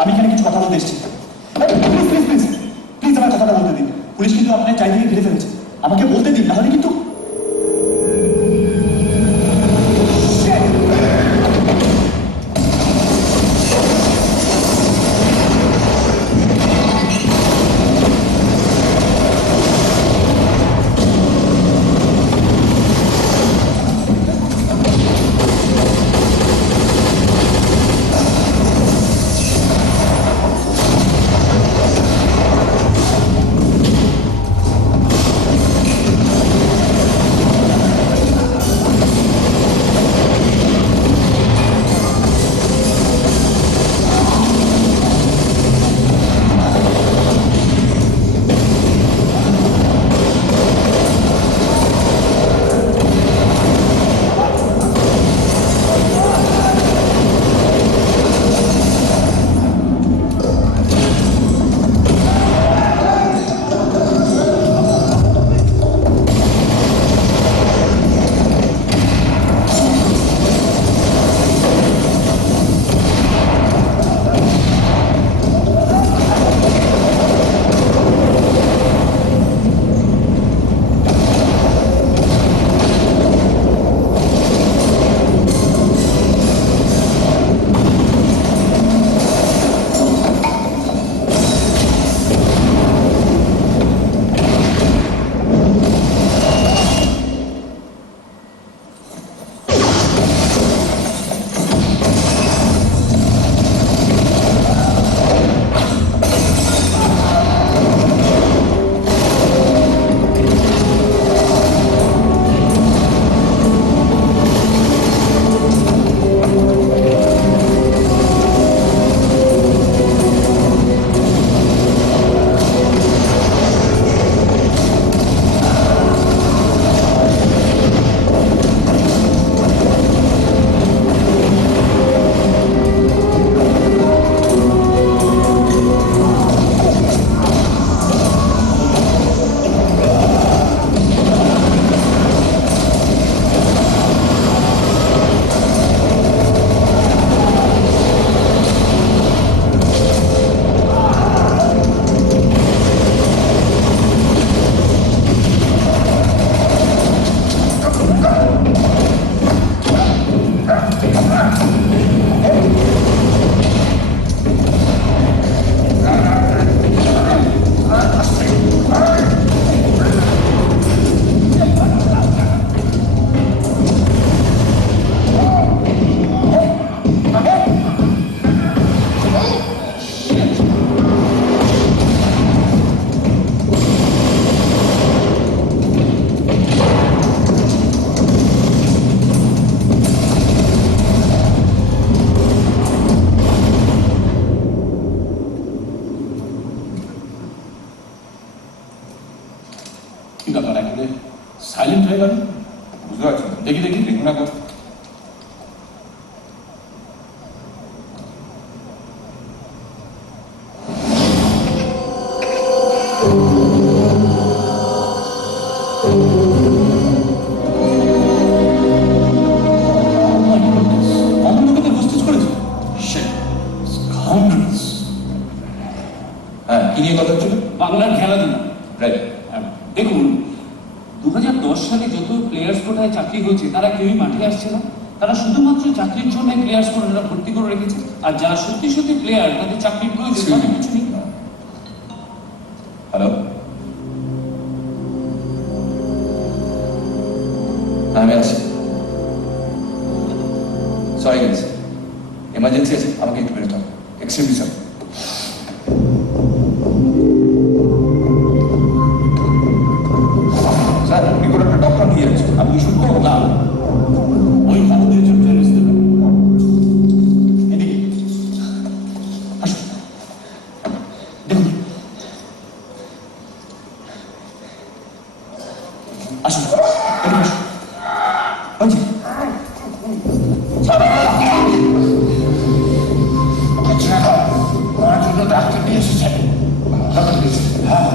আমি এখানে কিছু কথা বলতে এসেছি। প্লিজ প্লিজ প্লিজ প্লিজ আমার কথাটা বলতে দিন। পুলিশ কিন্তু আপনার চারিদিকে ঘিরে ফেলেছে, আমাকে বলতে দিন, নাহলে কিন্তু কি ব্যাপার একেবারে সাইলেন্ট হয়ে গেল? বুঝতে পারছি না। দেখি দেখি দেখুন একবার। হ্যাঁ, কি নিয়ে কথা হচ্ছিল? বাংলার খেলাধুলা। রাইট। দেখুন 2010 সালে যত প্লেয়ার্স কোটায় চাকরি হয়েছে তারা কেউই মাঠে আসছে না। তারা শুধুমাত্র চাকরির জন্য প্লেয়ার্স কোটাটা ভর্তি করে রেখেছে, আর যারা সত্যি সত্যি প্লেয়ার তাদের চাকরির প্রয়োজন তাদের কিছু নেই। হ্যালো, আমি আছি। সরি গাইস, এমার্জেন্সি আছে, আমাকে একটু বেরোতে হবে। Extremely sorry. স্যার, আপনি কোনো একটা ডক্টর নিয়ে যাচ্ছেন, আমি কি শুনবো না? ওই খবর দিয়ে চুপ করে বসতে পারেন। এদিকে আসুন, দেখুন, আসুন, এদিকে আসুন। ওই যে ওনার জন্য ডাক্তার নিয়ে এসেছেন। হ্যাঁ,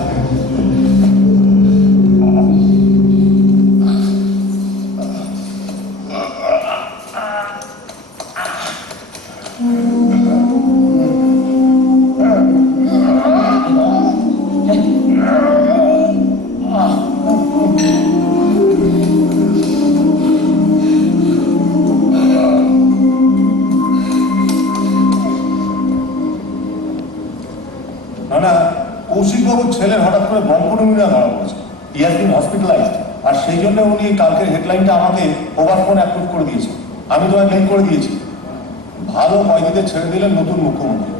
না, কৌশিকবাবুর ছেলের হঠাৎ করে বঙ্কনমিনা ধরা পড়েছে। হি হ্যাজ বিন হসপিটালাইজড, আর সেই জন্য উনি কালকের হেডলাইনটা আমাকে ওভার ফোন অ্যাপ্রুভ করে দিয়েছে। আমি তোমায় মেল করে দিয়েছি। ভালো কয়েদিদের ছেড়ে দিলেন নতুন মুখ্যমন্ত্রী।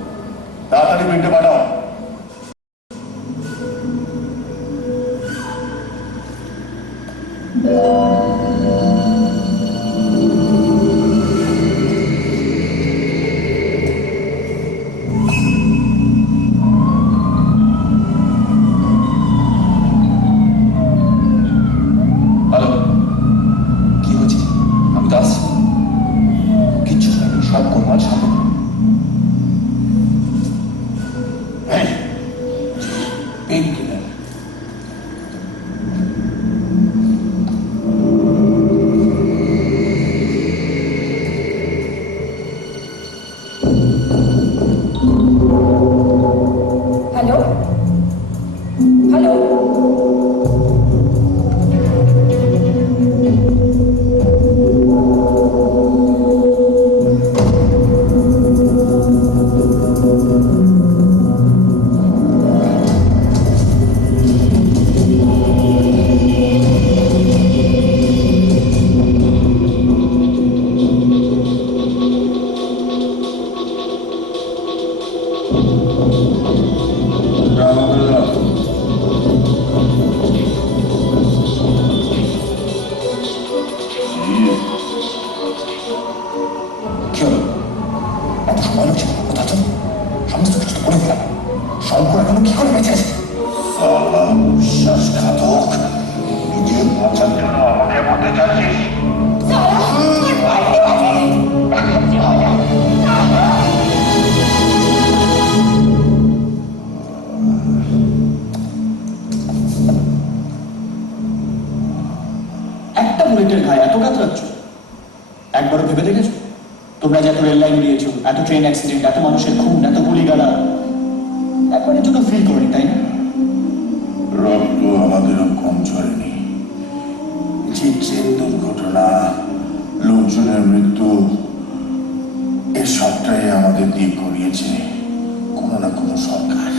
তাড়াতাড়ি প্রিন্টে পাঠাও। হ্যালো, কি হয়েছে? আমি তো আসছি। কিচ্ছু হয়নি, সব গোলমাল সামনে। Pain killer. হ্যালো হ্যালো, কি হলো? এত সময় লাগছে কোথা তো? সমস্ত কিছু তো বলে দিলাম। শঙ্কর এখনো কি করে বেঁচে আছে? বিশ্বাসঘাতক, নিজের বাঁচার জন্য আমাদের মধ্যে যাচ্ছিস। একটা বুলেটের গায়ে এত কাতরাচ্ছ? একবারও ভেবে দেখেছো? তোমরা যত রেল লাইন দিয়েছো, এত ট্রেন অ্যাক্সিডেন্ট, এত মানুষের খুন, এত গুলিগালা, একবারের জন্য ফিল করি, তাই না? রক্ত আমাদেরও কম ঝরেনি। যে ট্রেন দুর্ঘটনা, লোকজনের মৃত্যু, এ সবটাই আমাদের দিয়ে করিয়েছে কোনো না কোনো সরকার।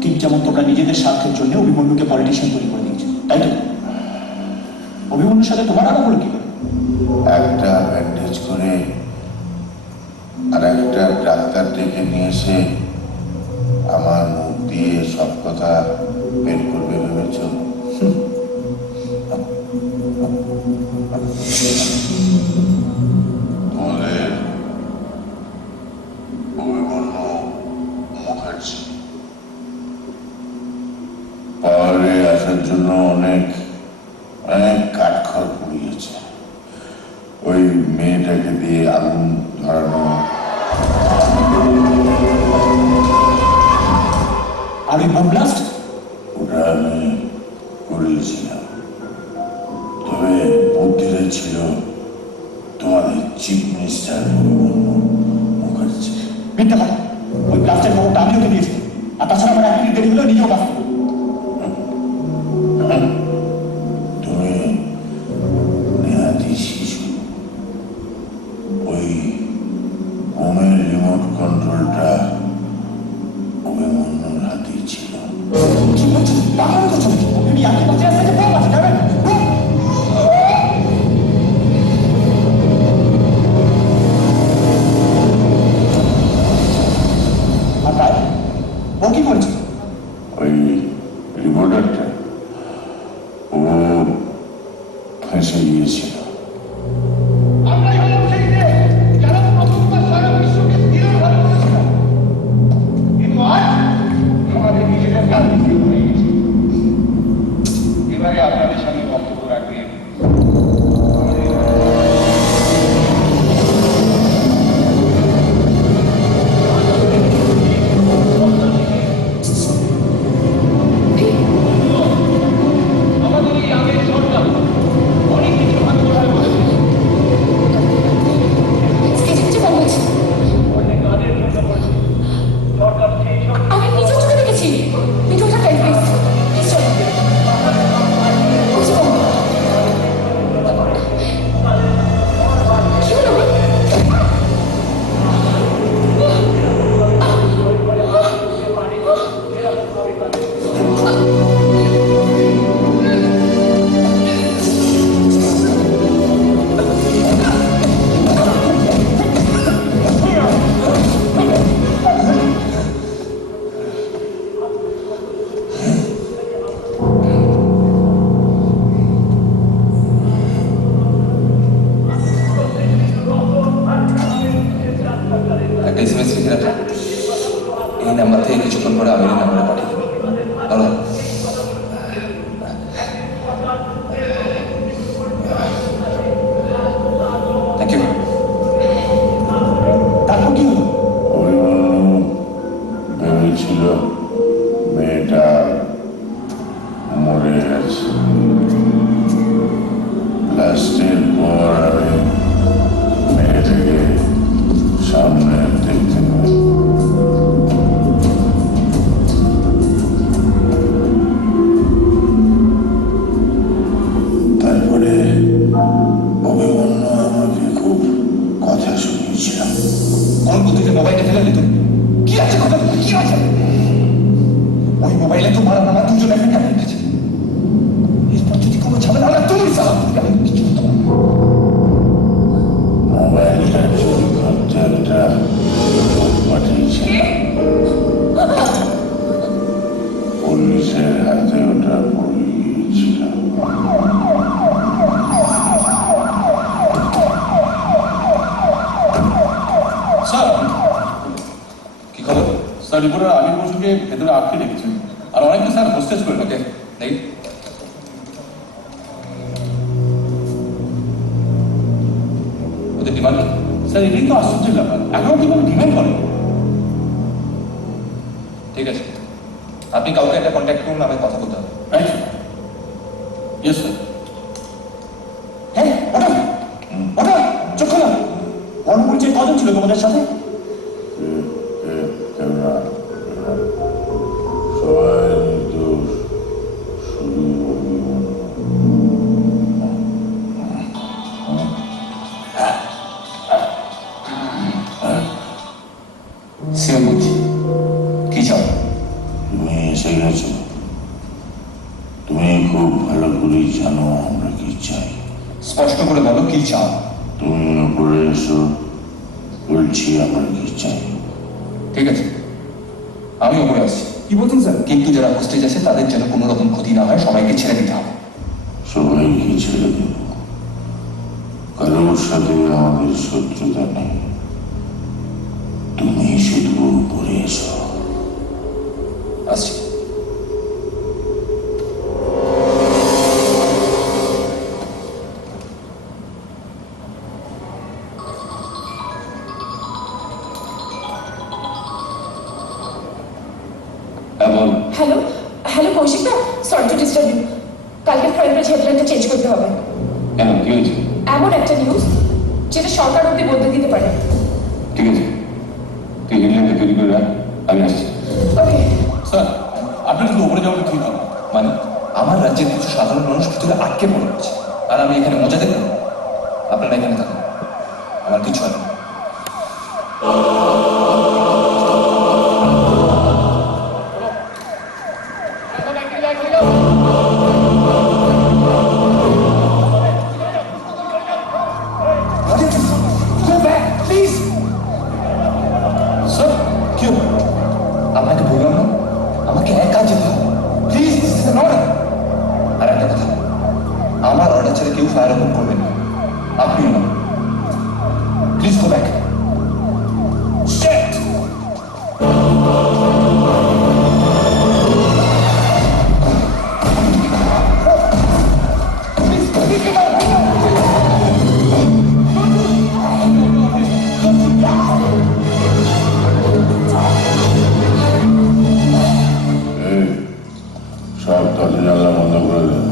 ঠিক যেমন তোমরা নিজেদের স্বার্থের জন্য অভিমন্যুকে পলিটিশিয়ান তৈরি করে দিয়েছো, তাই তো? অভিমন্যুর সাথে তোমার আলাপ হলো কি করে? একটা ব্যান্ডেজ করে আর একটা ডাক্তার ডেকে নিয়ে এসে আমার মুখ দিয়ে সব কথা বের করবে ভেবেছ? তোমাদের অভিমন্যু মুখার্জি পাওয়ারে আসার জন্য অনেক অনেক কাঠখড় পুড়িয়েছে। ওই মেয়েটাকে দিয়ে আগুন ধরানো, আর ওই বোম ব্লাস্ট ওটা আমি করিয়েছিলাম। তবে বুদ্ধিটা ছিল তোমাদের চিফ মিনিস্টার মুখার্জি। মিথ্যা কথা, ওই ব্লাস্টের খবরটা আমিও তো দিয়েছি। আর তাছাড়া আমার 1 মিনিট দেরি হলো, নিজেও কাজ করবো। তুমি নেহাতি শিশু। ওই বোমের রিমোট কন্ট্রোলটা অভিমন্যুর হাতেই ছিল। কি বলছো? পাগল করছো নাকি? তুমি আগে বাঁচে আসতে বোম আছে, যাবেন? আর তাই ও কি করেছে? ওই রিপোর্টারটা ও ফেঁসে গিয়েছিল। এবারে আপনাদের সামনে বক্তব্য রাখবেন আমাদের এই আগের সরকার অনেক কিছু হাত ধরে বলেছে। অনেক কাজের জন্য বলছে সরকার সেই সব আমি নিজের চোখে দেখেছি ভিডিওটা টাইপ করেছি। একটা SMS লিখে রাখো, এই নাম্বার থেকে কিছুক্ষণ পরে আমির নাম্বারে পাঠিয়ে দেবো। বলো। Thank you. তারপর কি হলো? অভিমন্যু ভেবেছিল মেয়েটা মরে গেছে। লাস্টের পর আমি মেয়েটাকে সামনে দেখতে পাই। তারপরে অভিমন্যু আমাকে খুব কথা শুনিয়েছিলাম। কোন বুদ্ধিতে মোবাইলটা ফেলে দিত? কি আছে কথা? কি আছে? ওই মোবাইলে তোমার আর আমার দুজন এখন কেমন উঠেছে? এরপর যদি কোনো ঝামেলা হয় তুমি সালাম দিবে, আমি কিছু করতে পারবো না। মোবাইলটা চুরি করতে একটা লোক পাঠিয়েছে। পুলিশের হাতে ওটা পড়ে গিয়েছিল। স্যার কি খবর? স্যার রিপোর্টার আমির বসুকে ভেতরে আটকে রেখেছেন আর অনেকে স্যার হোস্টেজ করে ওকে নেই। ওদের ডিমান্ড কি? স্যার এটাই তো আশ্চর্যের ব্যাপার, এখনো কি কোনো ডিমান্ড করে? ঠিক আছে, আপনি কাউকে একটা কন্ট্যাক্ট করুন, আমায় কথা বলতে হবে। রাইট। Yes sir. হ্যাঁ, ওটা ওটা চোখ খোলা। গণপরিচয় কজন ছিল তোমাদের সাথে? সবাই নির্দোষ, শুধু সিএম বলছি, কি চাও? তুমি এসে গেছো। তুমি খুব ভালো করেই জানো আমরা কি চাই। স্পষ্ট করে বলো কি চাও। তুমি উপরে এসো, বলছি আমরা কি চাই। ঠিক আছে, আমি ওপরে আসছি। কি বলছেন স্যার? কিন্তু যারা হোস্টেজ আছে তাদের যেন কোনো রকম ক্ষতি না হয়, সবাইকে ছেড়ে দিতে হবে। সবাইকে ছেড়ে দেব, কারোর সাথে আমাদের শত্রুতা নেই। তুমি শুধু উপরে এসো। আসছি। হ্যালো হ্যালো কৌশিকদা, সরি টু ডিস্টার্ব ইউ। কালকে ফ্রন্ট পেজ হেডলাইনটা চেঞ্জ করতে হবে। কেন কি হয়েছে? এমন একটা নিউজ যেটা সরকার অব্দি বদলে দিতে পারে। ঠিক আছে, তুই হেডলাইনটা তৈরি করে রাখ, আমি আসছি। ওকে। স্যার, আপনার শুধু ওপরে যাওয়াটা ঠিক হবে। মানে আমার রাজ্যের কিছু সাধারণ মানুষ ভিতরে আটকে পড়ে আছে, আর আমি এখানে মজা দেখব। আপনারা এখানে থাকুন, আমার কিছু হবে না। আপনাকে বললাম না, আমাকে একা যেতে হবে। Please, this is an order. আর একটা কথা, আমার অর্ডার ছেড়ে কেউ ফায়ার ওপেন করবেন না, আপনিও না। Please go back. সব দরজা জানলা বন্ধ করে দেন।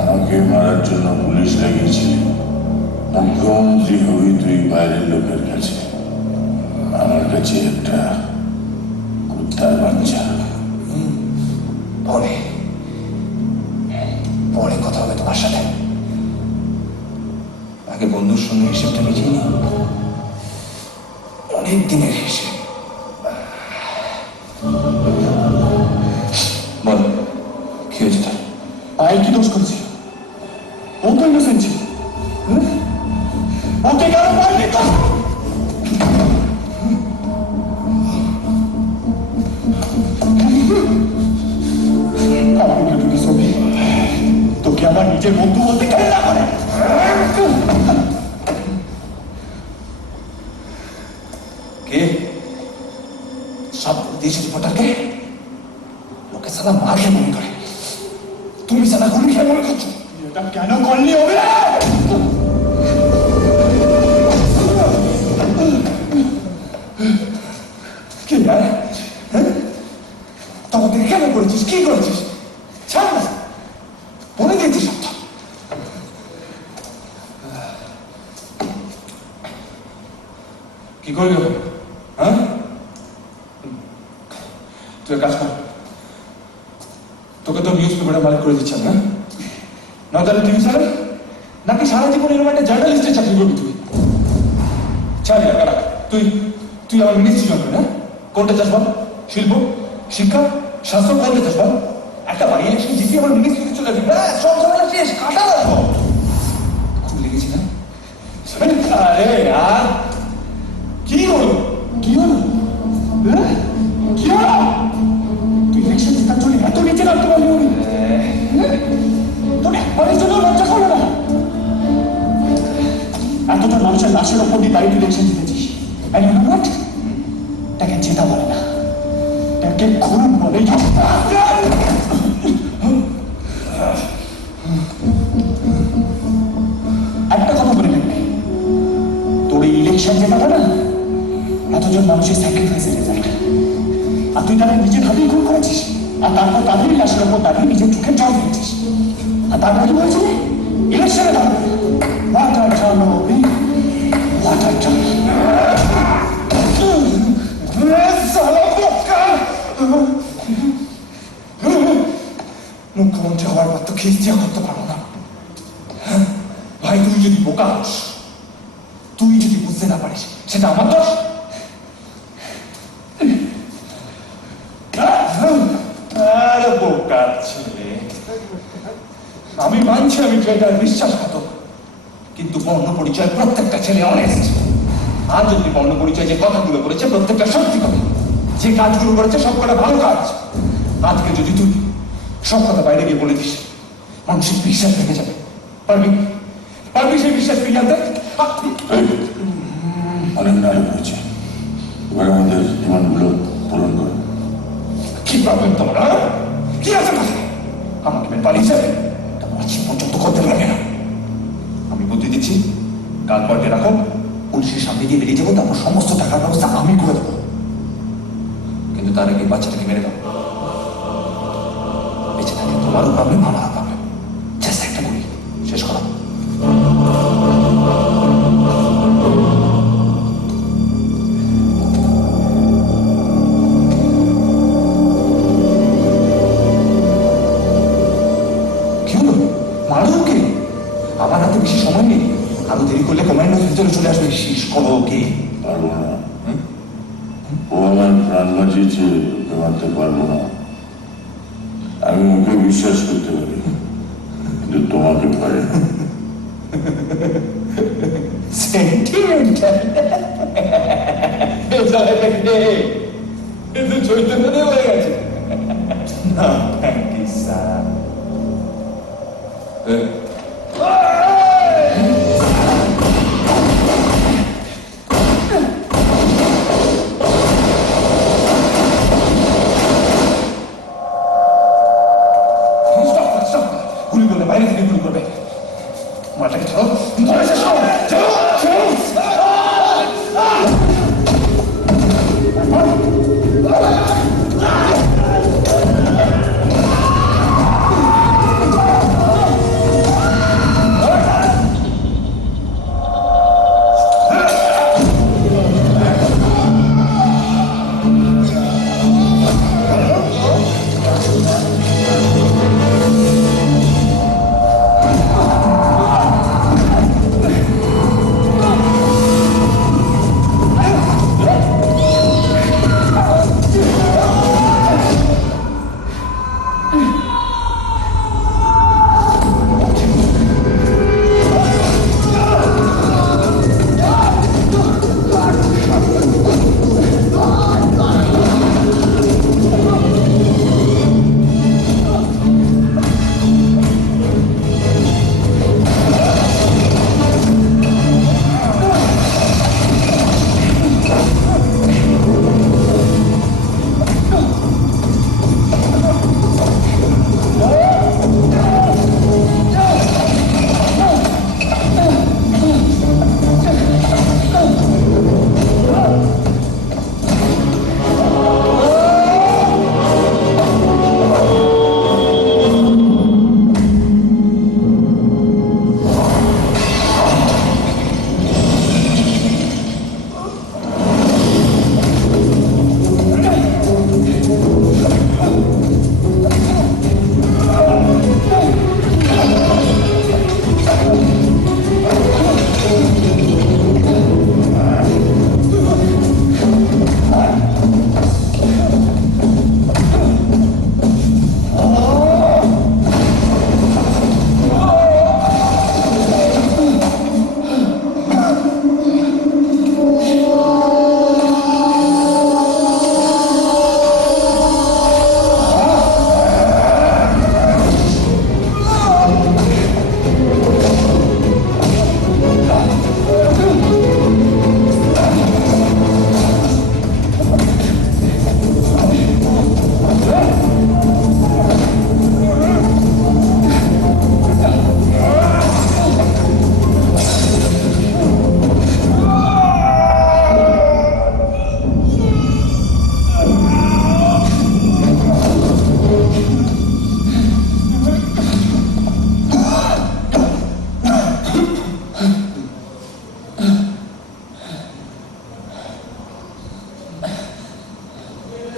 আমাকে মারার জন্য পুলিশ লেগেছিল। মুখ্যমন্ত্রী হবি তুই বাইরের লোকের কাছে, আমার কাছে একটা কুত্তার বাচ্চা। পরে পরে কথা হবে তোমার সাথে। আগে বন্ধুর সঙ্গে হিসেবটা মিটিয়ে নি, অনেক দিনের হিসেব। বল, কি হয়েছে তার? আয় কি দোষ করেছিল? ও তো ইনোসেন্ট ছিল। ওকে কেন মারলি তো? তোকে আমার নিজের বন্ধু বলতে কেন না করে? কে সব দিয়েছে রিপোর্টারকে? লোকে সাদা মার খেয়ে মনে করে, তুমি সাদা গুলি খেয়ে মনে করছো। এটা কেন করলি হবে? কি তখন থেকে কেন করেছিস? কি করেছিস? ছাড় না, বলে দিয়েছিস সবটা। কি করবি ওখানে? হ্যাঁ, তুই এক কাজ কর, তোকে তো নিউজ পেপারে মালিক করে দিচ্ছি না, না তাহলে টিভি চ্যানেল, নাকি সারা জীবন এরকম একটা জার্নালিস্টের চাকরি করবি তুই? ছাড়, তুই তুই আমার মিনিস্ট্রি জয়েন করবি না? কোনটা চাস বল? শিল্প, শিক্ষা, স্বাস্থ্য, কোনটা চাস বল? একটা বাড়ি ইলেকশন জিতি আমার মিনিস্ট্রিতে চলে যাবি, সব ঝামেলা শেষ, কাটা রাখবো। খুব লেগেছি না? আরে আর কি হলো? কি হলো? কি হলো? তুই ইলেকশন জেতার জন্য এত নিচে নামতে পারলি? তোর একবারের জন্য লজ্জা করলো না? এতটা মানুষের লাশের ওপর দিয়ে দাঁড়িয়ে election জিতেছিস। And you know what? তাকে জেতা বলে না, তাকে খুন বলে। একটা কথা বলে নেবে, তোর এই ইলেকশন জেতাটা না এতজন মানুষের স্যাক্রিফাইসের রেজাল্ট। আর তুই তাদের নিজের হাতেই খুন করেছিস, আর তারপর তাদেরই লাশের ওপর দাঁড়িয়ে নিজের চোখে জল দিয়েছিস। আর তারপর কি বলছিস? ইলেকশনে দাঁড়াবে। What a turn, Obi! What a turn! মুখ্যমন্ত্রী হওয়ার পর তো খিস্তিয়া করতে পারবো না। ভাই, তুই যদি বোকা হোস, তুই যদি বুঝতে না পারিস, সেটা আমার দোষ? আরে বোকার ছেলে, আমি মানছি আমি ট্রেডার, বিশ্বাসঘাতক, কিন্তু বর্ণ পরিচয় প্রত্যেকটা ছেলে অনেস্ট। আর যদি বর্ণ পরিচয় যে কথাগুলো বলেছে প্রত্যেকটা সত্যি কথা, যে কাজগুলো করেছে সব কটা ভালো কাজ। আজকে যদি তুই সব কথা বাইরে গিয়ে বলে দিস, মানুষের বিশ্বাস ভেঙে যাবে। পারবি? পারবি সেই বিশ্বাস ফিরিয়ে আনতে? অনেক নাটক হয়েছে, এবার আমাদের ডিমান্ডগুলো পূরণ করো। কি প্রবলেম তোমার? কি আছে মাথায়? আমাকে মেয়ে পালিয়ে যাবে, আজ পর্যন্ত করতে পারবে না। আমি বুদ্ধি দিচ্ছি, কাল পর্দে রাখো, পুলিশের সামনে গিয়ে বেরিয়ে যাবো, তারপর সমস্ত টাকার ব্যবস্থা আমি করে দেবো। কিন্তু তার আগে বাচ্চাটাকে মেরে দাও। বেঁচে থাকে তোমারও প্রবলেম, আমারও প্রবলেম। জাস্ট একটা গুলি শেষ করো। মারো ওকে, আমার হাতে বেশি সময় নেই, আরো দেরি করলে কমান্ডার ভিতরে চলে আসবে। শেষ করো ওকে। পারবো না, ও আমার প্রাণ বাঁচিয়েছে, ওকে মারতে পারবো না। আমি ওকে বিশ্বাস করতে পারি, কিন্তু তোমাকে পারে না। চৈতন্য দেব হয়ে গেছে না। Thank you sir. গুলি করলে বাইরে থেকে গুলি করবে। মাটাকে ছাড়ো, ধরে এসো, ছাড়ো, ছাড়ো।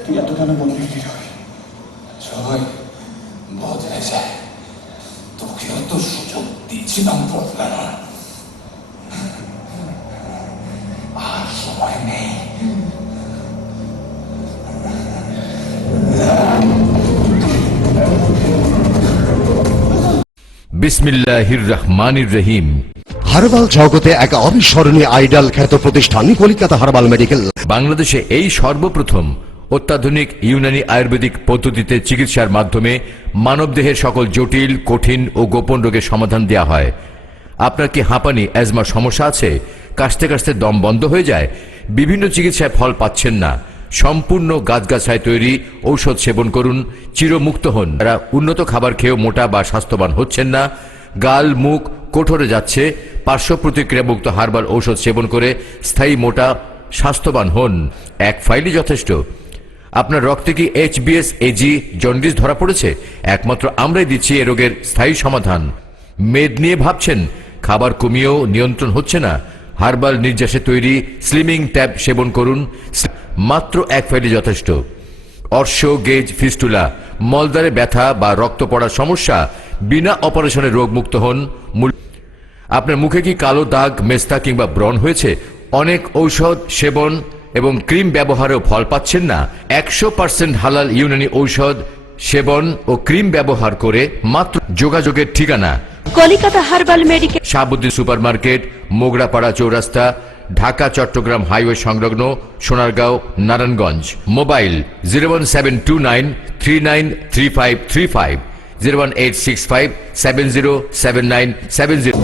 তুই এত কেন বদলে গেলি? সবাই বদলে যায়, তোকেও তো সুযোগ দিয়েছিলাম বদলানোর, আর সময় নেই। বিসমিল্লাহির রহমানির রহিম। হার্বাল জগতে এক অবিস্মরণীয় আইডল খ্যাত প্রতিষ্ঠান কলিকাতা হার্বাল মেডিকেল। বাংলাদেশে এই সর্বপ্রথম অত্যাধুনিক ইউনানি আয়ুর্বেদিক পদ্ধতিতে চিকিৎসার মাধ্যমে মানবদেহের সকল জটিল, কঠিন ও গোপন রোগের সমাধান দেওয়া হয়। আপনার কি হাঁপানি অ্যাজমার সমস্যা আছে? কাশতে কাশতে দম বন্ধ হয়ে যায়? বিভিন্ন চিকিৎসায় ফল পাচ্ছেন না? সম্পূর্ণ গাছগাছায় তৈরি ঔষধ সেবন করুন, চিরমুক্ত হন। যারা উন্নত খাবার খেয়েও মোটা বা স্বাস্থ্যবান হচ্ছেন না, গাল মুখ কঠোরে যাচ্ছে, পার্শ্ব প্রতিক্রিয়ামুক্ত হার্বাল ঔষধ সেবন করে স্থায়ী মোটা স্বাস্থ্যবান হন। এক ফাইলই যথেষ্ট। আপনার রক্তে কি HbS-Ag জন্ডিস ধরা পড়েছে? একমাত্র আমরাই দিচ্ছি এ রোগের স্থায়ী সমাধান। মেদ নিয়ে ভাবছেন, খাবার কমিয়েও নিয়ন্ত্রণ হচ্ছে না? হার্বাল নির্যাসে তৈরি স্লিমিং ট্যাব সেবন করুন, মাত্র এক ফাইলে যথেষ্ট। অর্শ গেজ ফিস্টুলা, মলদ্বারে ব্যথা বা রক্ত পড়ার সমস্যা, বিনা অপারেশনে রোগমুক্ত হন। আপনার মুখে কি কালো দাগ, মেস্তা কিংবা ব্রণ হয়েছে? অনেক ঔষধ সেবন এবং ক্রিম ব্যবহারেও ফল পাচ্ছেন না? 100% হালাল ইউনানি ঔষধ সেবন ও ক্রিম ব্যবহার করে মাত্র যোগাযোগের ঠিকানা Kalikata herbal medical, Shahabuddin supermarket, Mograpara Chowrasta, Dhaka Chittagong highway সংলগ্ন, সোনারগাঁও, নারায়ণগঞ্জ। মোবাইল 01729393535, 01865707970।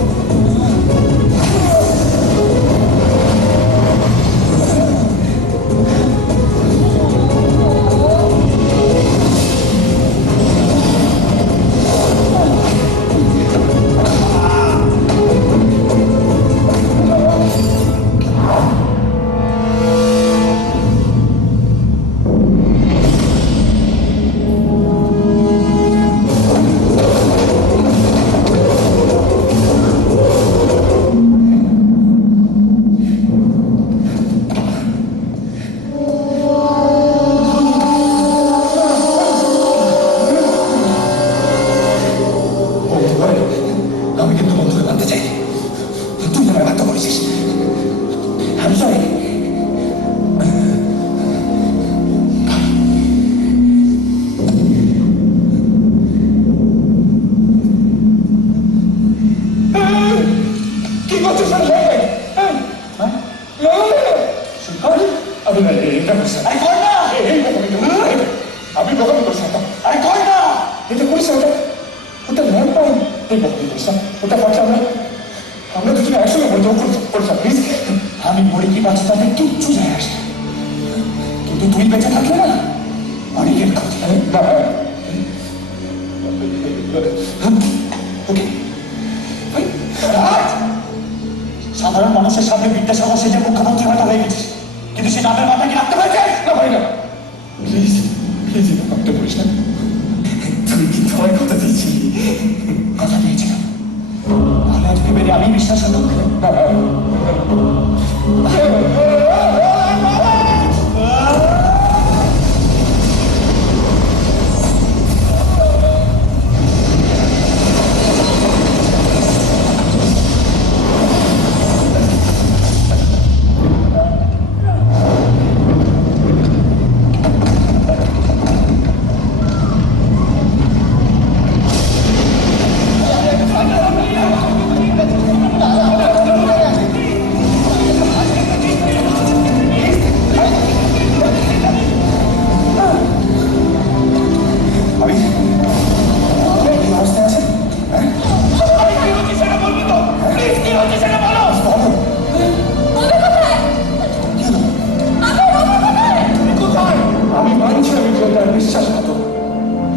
আমি কিন্তু বন্ধুকে মানতে চাই। তুই আমায় বাধ্য করেছিস। আমি সরি। কি করছিস? আমি বকামি করছি, আরে কর না, এটা করিস ওটা, ওটা ল্যাম্প পয়েন্ট, এই বকামি করিস না, ওটা পাচ্ছে আমরা দুজনে একসঙ্গে বলতে করিস না প্লিজ। আমি মরে কি বাঁচি তাতে কিচ্ছু যায় আসে, কিন্তু তুই বেঁচে থাকলে না অনেকের ক্ষতি। সাধারণ মানুষের সামনে বিদ্যাসাগর সে যে মুখ্যমন্ত্রী হয়তো হয়ে গেছিস, কিন্তু সে নামের মাথা কি রাখতে পারছিস? না ভাই না, প্লিজ প্লিজ এটা ভাবতে পারিস না। তুই কিন্তু আমার কথা দিয়েছিলি। কথা দিয়েছিলাম, ভালো আজ ভেবে আমি বিশ্বাস করতাম।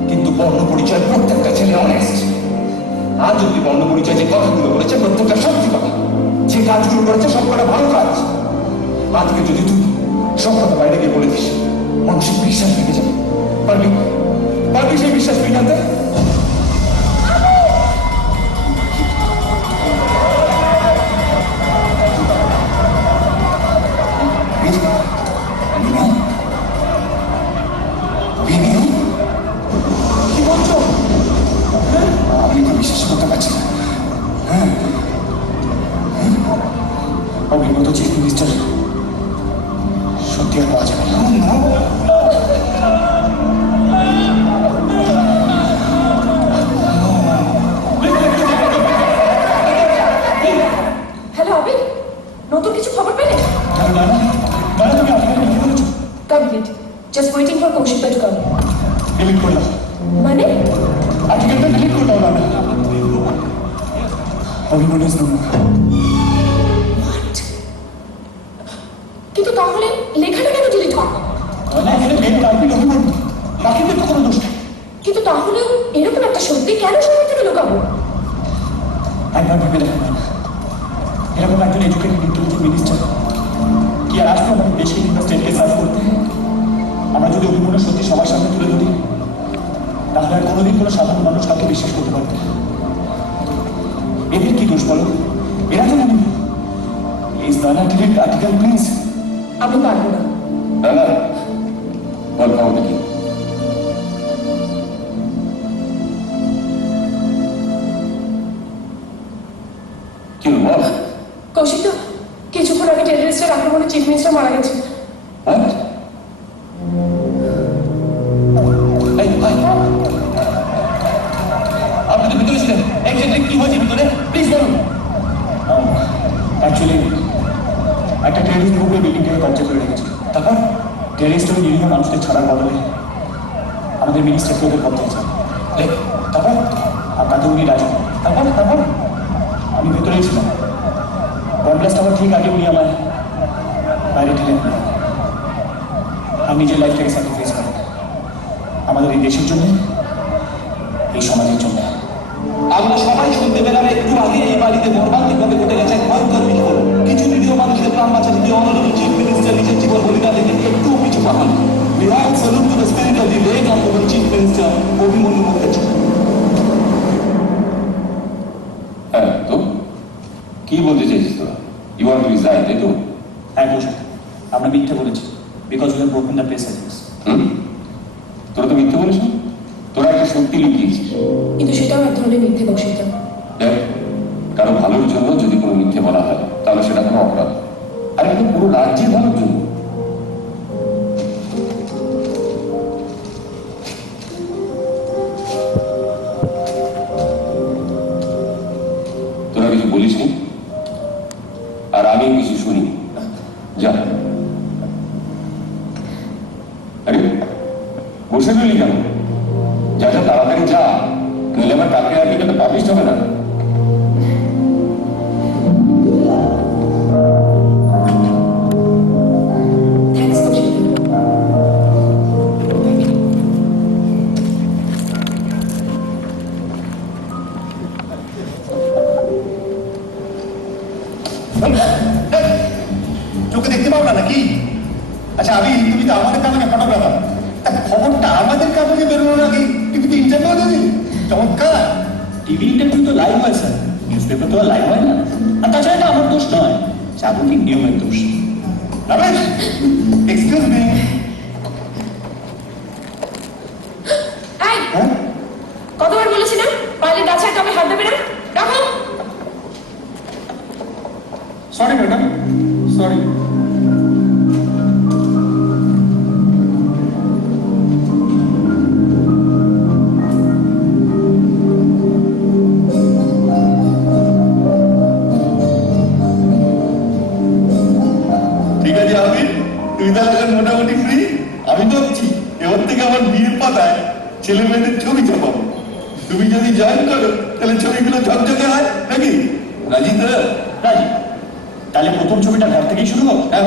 কিন্তু বর্ণ পরিচয় প্রত্যেকটা ছেলে অনেস্ট। আজ অব্দি বর্ণ পরিচয় যে কথাগুলো বলেছে প্রত্যেকটা সত্যি কথা, যে কাজগুলো করেছে সব কটা ভালো কাজ। আজকে যদি তুই সব কথা বাইরে গিয়ে বলে দিস, মানুষের বিশ্বাস ভেঙে যাবে। পারবি পারবি সেই বিশ্বাস তুই জানতে? কি বলছো? আমি তো বিশ্বাস করতে পারছি না। অভিজ্ঞতা চিফ মিনিস্টার সত্যি আর পাওয়া যাবে না। হ্যালো অভি, নতুন কিছু খবর পেলে? Complete, just waiting for Kaushik to come. Delete করলাম। মানে আর্টিকেলটা ডিলিট করলাম আমি। অভিমন্যু শ্রমণ। কিন্তু তাহলে লেখাটা কেন ডিলিট করা? না, এখানে মেন কালপিট অভিমন্যু, বাকিদের তো কোনো দোষ নেই। কিন্তু তাহলে এরকম একটা সত্যি কেন সবার থেকে লুকাবো? একবার ভেবে দেখুন না, এরকম একজন এডুকেটেড ইন্টেলিজেন্ট মিনিস্টার কি আর আসতো আমাদের দেশকে কিংবা স্টেটকে সার্ভ করতে? আমরা যদি অভিমন্যু সত্যি সবার সামনে তুলে ধরি, তাহলে আর কোনোদিন কোনো সাধারণ মানুষ কাউকে বিশ্বাস করতে পারবে না। এদের কি দোষ বলো? এরা তো জানি প্লিজ দাদা, ডিলিট আর্টিকেল প্লিজ। আমি পারবো না। দাদা বল খবরটা কি? কি বল? কৌশিক তো কিছুক্ষণ আগে টেররিস্টের আক্রমণে চিফ মিনিস্টার মারা গেছে। আপনি তো ভিতরে ছিলেন, এক্স্যাক্টলি কি হয়েছে ভিতরে প্লিজ বলুন। অ্যাকচুয়ালি একটা টেররিস্ট গ্রুপ ওই বিল্ডিংটাকে কবজা করে রেখেছে। তারপর টেররিস্ট ওই নিরীহ মানুষদের ছাড়ার বদলে আমাদের মিনিস্টারকে ওদের কবজায় চায়। তারপর আপনাদের উনি রাজি। তারপর আমি ভেতরেই ছিলাম। বমব্লাস্ট আমার ঠিক আগে উনি আমায় বাইরে ঠেলেন। আমি নিজের লাইফটাকে স্যাক্রিফাইস করি আমাদের এই দেশের জন্য, এই সমাজের জন্য। আমরা সবাই শুনতে পেলাম একটু আগে এই বাড়িতে মর্মান্তিকভাবে ঘটে গেছে এক ভয়ঙ্কর বিস্ফোরণ। কিছু নিরীহ মানুষের প্রাণ বাঁচাতে গিয়ে অনারেবল চিফ মিনিস্টার নিজের জীবন বলিদান থেকে একটু পিছু পাঠান। We have salute to the spirit of the late honorable chief minister Abhimanyu Mukherjee. হ্যাঁ, তো কি বলতে চাইছিস তোরা? ইউ ওয়ান্ট টু রিজাইন, তাই তো? হ্যাঁ কৌশিক, আমরা মিথ্যে বলেছি because we have broken the press ethics. তোরা তো মিথ্যে বলিস না, তোরা একটা সত্যি লুকিয়েছিস। কিন্তু সেটাও এক ধরনের মিথ্যে কৌশিক। দেখ, কারো ভালোর জন্য যদি কোনো মিথ্যে বলা হয় তাহলে সেটা কোনো অপরাধ, আর এটা পুরো রাজ্যের ভালোর জন্য। তোরা কিছু বলিস নি আর আমি কিছু শুনি। যা। আরে বসে রইলি কেন? যা তাড়াতাড়ি যা, নইলে আমার কাকে আর্টিকেলটা পাবলিশ হবে না। চোখে দেখতে পাও না নাকি? আচ্ছা আমি, তুমি তো আমাদের কাগজে ফটোগ্রাফার, তা খবরটা আমাদের কাগজে বেরোনোর আগে টিভিতে ইন্টারভিউ দিলি? চমৎকার। টিভি ইন্টারভিউ তো লাইভ হয় স্যার, নিউজ পেপার তো লাইভ হয় না। আর তাছাড়া এটা আমার দোষ নয়, জাগতিক নিয়মের দোষ। Ramesh, excuse me. কতবার বলেছি না পারলে গাছের কামে হাত দেবে না? রাখো। Sorry madam, sorry. ঠিক আছে আমি, তুই তাহলে মোটামুটি ফ্রি। আমি ভাবছি এবার থেকে আমার বিয়ের পাতায় ছেলে মেয়েদের ছবি ছাপাবো। তুমি যদি জয়েন করো তাহলে ছবিগুলো ঝকঝকে হয় নাকি? রাজি তো? রাজি। তাহলে প্রথম ছবিটা ঘর থেকেই শুরু হোক। হ্যাঁ,